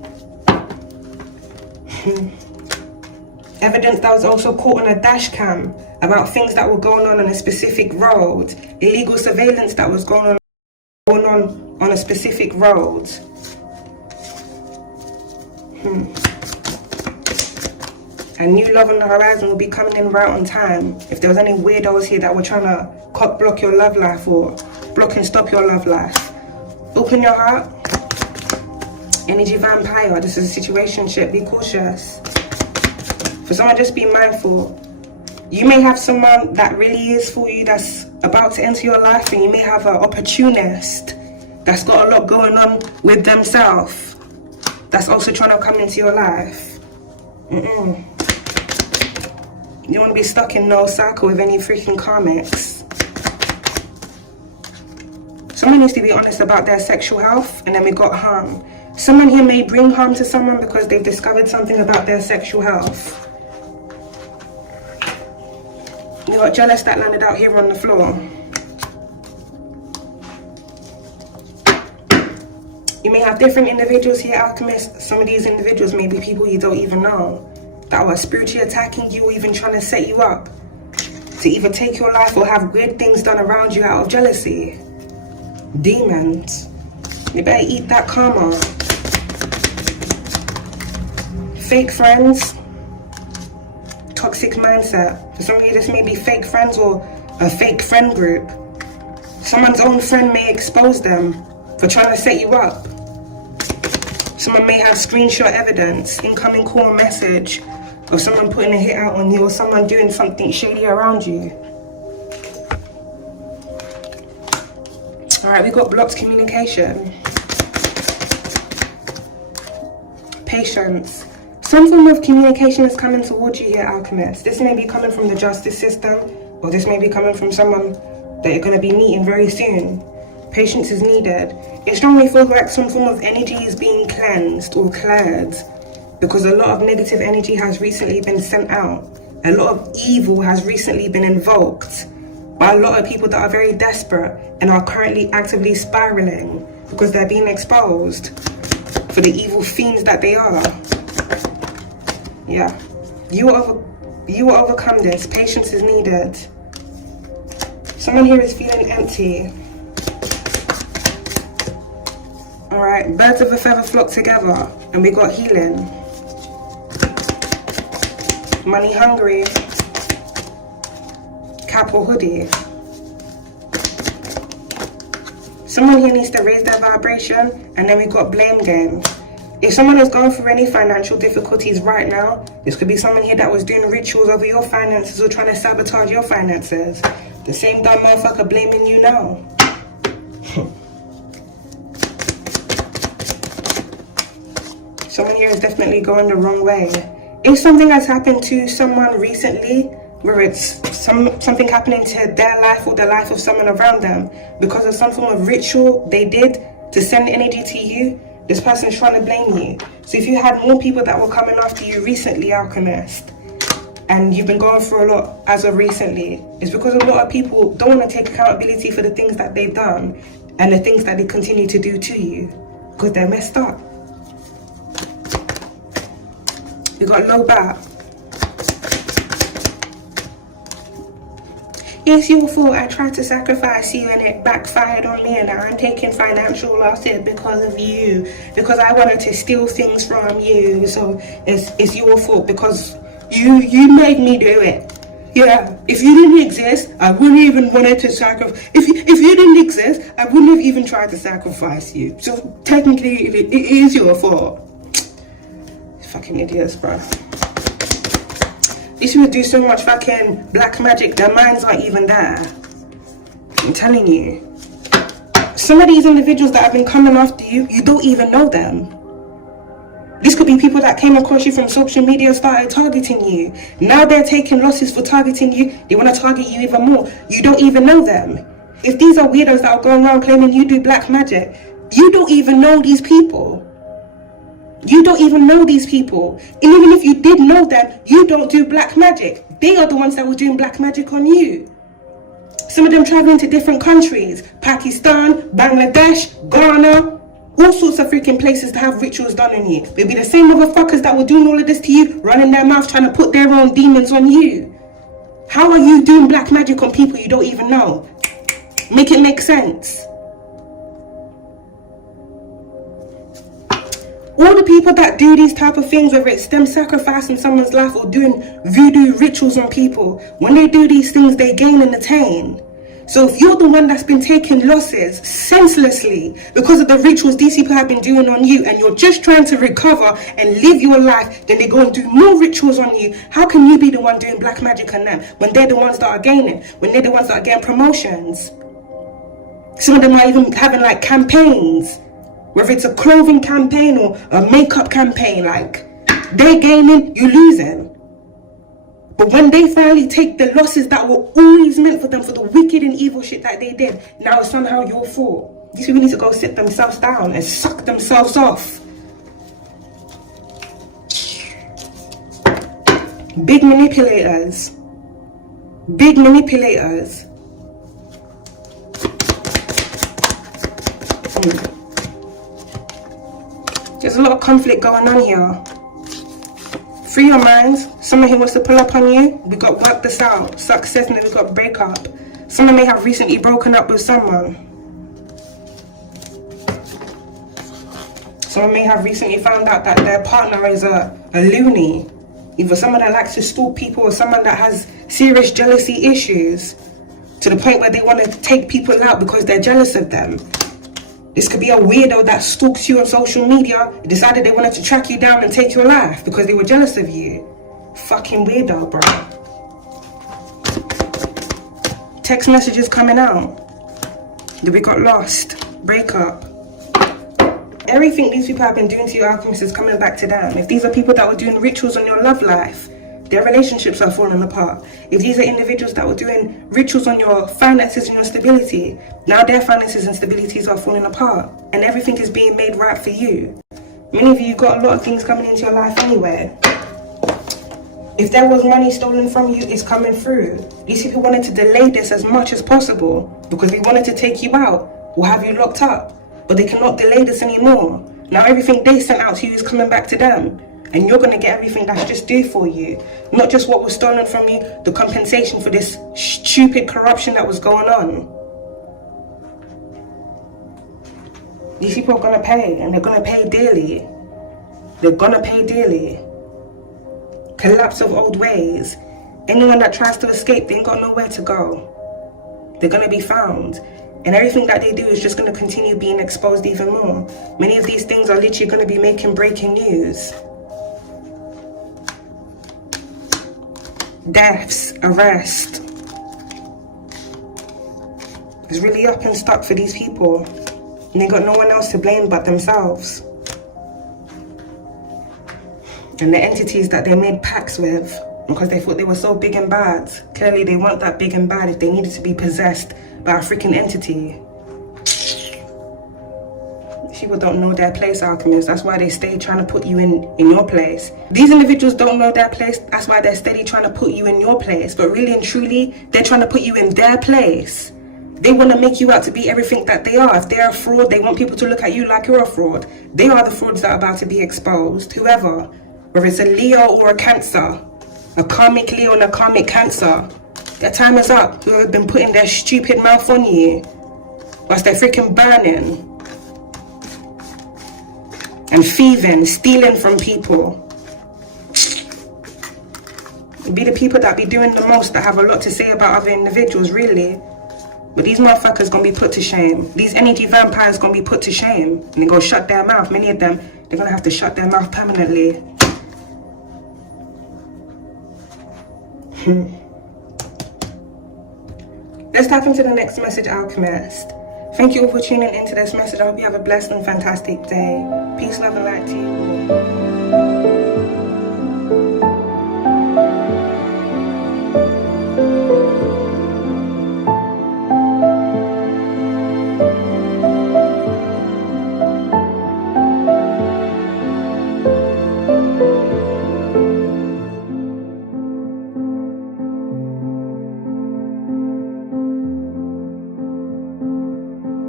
Evidence that was also caught on a dash cam about things that were going on a specific road. Illegal surveillance that was going on a specific road. And new love on the horizon will be coming in right on time. If there was any weirdos here that were trying to block your love life or block and stop your love life, open your heart. Energy vampire, this is a situationship, be cautious. For someone, just be mindful. You may have someone that really is for you that's about to enter your life, and you may have an opportunist that's got a lot going on with themselves that's also trying to come into your life. You don't want to be stuck in no cycle with any freaking karmics. Someone needs to be honest about their sexual health, and then we got harm. Someone here may bring harm to someone because they've discovered something about their sexual health. You got jealous that landed out here on the floor. You may have different individuals here, alchemists. Some of these individuals may be people you don't even know that were spiritually attacking you or even trying to set you up to either take your life or have weird things done around you out of jealousy. Demons. You better eat that karma. Fake friends. Toxic mindset. For some of you, this may be fake friends or a fake friend group. Someone's own friend may expose them for trying to set you up. Someone may have screenshot evidence, incoming call message, or someone putting a hit out on you, or someone doing something shady around you. Alright, we got blocked communication. Patience. Some form of communication is coming towards you here, alchemist. This may be coming from the justice system, or this may be coming from someone that you're going to be meeting very soon. Patience is needed. It strongly feels like some form of energy is being cleansed or cleared, because a lot of negative energy has recently been sent out. A lot of evil has recently been invoked by a lot of people that are very desperate and are currently actively spiraling because they're being exposed for the evil fiends that they are. Yeah, you will overcome this. Patience is needed. Someone here is feeling empty. Alright, birds of a feather flock together, and we got healing. Money hungry. Cap or hoodie. Someone here needs to raise their vibration, and then we got blame game. If someone is going through any financial difficulties right now, this could be someone here that was doing rituals over your finances or trying to sabotage your finances. The same dumb motherfucker blaming you now. Someone here is definitely going the wrong way. If something has happened to someone recently, where it's something happening to their life or the life of someone around them, because of some form of ritual they did to send energy to you, this person's trying to blame you. So if you had more people that were coming after you recently, alchemist, and you've been going through a lot as of recently, it's because a lot of people don't want to take accountability for the things that they've done and the things that they continue to do to you, because they're messed up. We got low back. It's your fault. I tried to sacrifice you and it backfired on me, and now I'm taking financial losses because of you. Because I wanted to steal things from you. So it's your fault because you made me do it. Yeah, if you didn't exist, I wouldn't even wanted to sacrifice. If you didn't exist, I wouldn't have even tried to sacrifice you. So technically, it is your fault. Fucking idiots, bro. These people do so much fucking black magic, their minds aren't even there. I'm telling you. Some of these individuals that have been coming after you, you don't even know them. This could be people that came across you from social media, started targeting you. Now they're taking losses for targeting you. They want to target you even more. You don't even know them. If these are weirdos that are going around claiming you do black magic, you don't even know these people. You don't even know these people. And even if you did know them, you don't do black magic. They are the ones that were doing black magic on you. Some of them traveling to different countries. Pakistan, Bangladesh, Ghana. All sorts of freaking places to have rituals done on you. They'll be the same motherfuckers that were doing all of this to you, running their mouth trying to put their own demons on you. How are you doing black magic on people you don't even know? Make it make sense. All the people that do these type of things, whether it's them sacrificing someone's life or doing voodoo rituals on people, when they do these things, they gain and attain. So if you're the one that's been taking losses senselessly because of the rituals these people have been doing on you, and you're just trying to recover and live your life, then they go and do more rituals on you. How can you be the one doing black magic on them when they're the ones that are gaining, when they're the ones that are getting promotions? Some of them are even having like campaigns, whether it's a clothing campaign or a makeup campaign. Like, they're gaining, you're losing. But when they finally take the losses that were always meant for them, for the wicked and evil shit that they did, now it's somehow your fault. These people need to go sit themselves down and suck themselves off. Big manipulators. Big manipulators. There's a lot of conflict going on here. Free your minds. Someone who wants to pull up on you, we got work this out. Success, and then we got break up. Someone may have recently broken up with someone. Someone may have recently found out that their partner is a loony. Either someone that likes to stalk people or someone that has serious jealousy issues to the point where they want to take people out because they're jealous of them. This could be a weirdo that stalks you on social media, decided they wanted to track you down and take your life because they were jealous of you. Fucking weirdo, bro. Text messages coming out. That we got lost. Breakup. Everything these people have been doing to you, alchemists, is coming back to them. If these are people that were doing rituals on your love life, their relationships are falling apart. If these are individuals that were doing rituals on your finances and your stability, now their finances and stabilities are falling apart. And everything is being made right for you. Many of you got a lot of things coming into your life anyway. If there was money stolen from you, it's coming through. These people wanted to delay this as much as possible because they wanted to take you out or have you locked up. But they cannot delay this anymore. Now everything they sent out to you is coming back to them. And you're going to get everything that's just due for you. Not just what was stolen from you, the compensation for this stupid corruption that was going on. These people are going to pay, and they're going to pay dearly. They're going to pay dearly. Collapse of old ways. Anyone that tries to escape, they ain't got nowhere to go. They're going to be found. And everything that they do is just going to continue being exposed even more. Many of these things are literally going to be making breaking news. Deaths, arrest. It's really up and stuck for these people. And they got no one else to blame but themselves. And the entities that they made pacts with, because they thought they were so big and bad. Clearly they weren't that big and bad if they needed to be possessed by a freaking entity. People don't know their place, alchemists. That's why they stay trying to put you in your place. These individuals don't know their place. That's why they're steady trying to put you in your place. But really and truly, they're trying to put you in their place. They want to make you out to be everything that they are. If they're a fraud, they want people to look at you like you're a fraud. They are the frauds that are about to be exposed. Whoever, whether it's a Leo or a Cancer, a karmic Leo and a karmic Cancer, Their time is up. Whoever been putting their stupid mouth on you whilst they're freaking burning and thieving, stealing from people. It'd be the people that be doing the most that have a lot to say about other individuals, really. But these motherfuckers gonna be put to shame. These energy vampires gonna be put to shame. And they gonna shut their mouth. Many of them, they're gonna have to shut their mouth permanently. Let's tap into the next message, Alchemist. Thank you all for tuning into this message. I hope you have a blessed and fantastic day. Peace, love, and light to you all.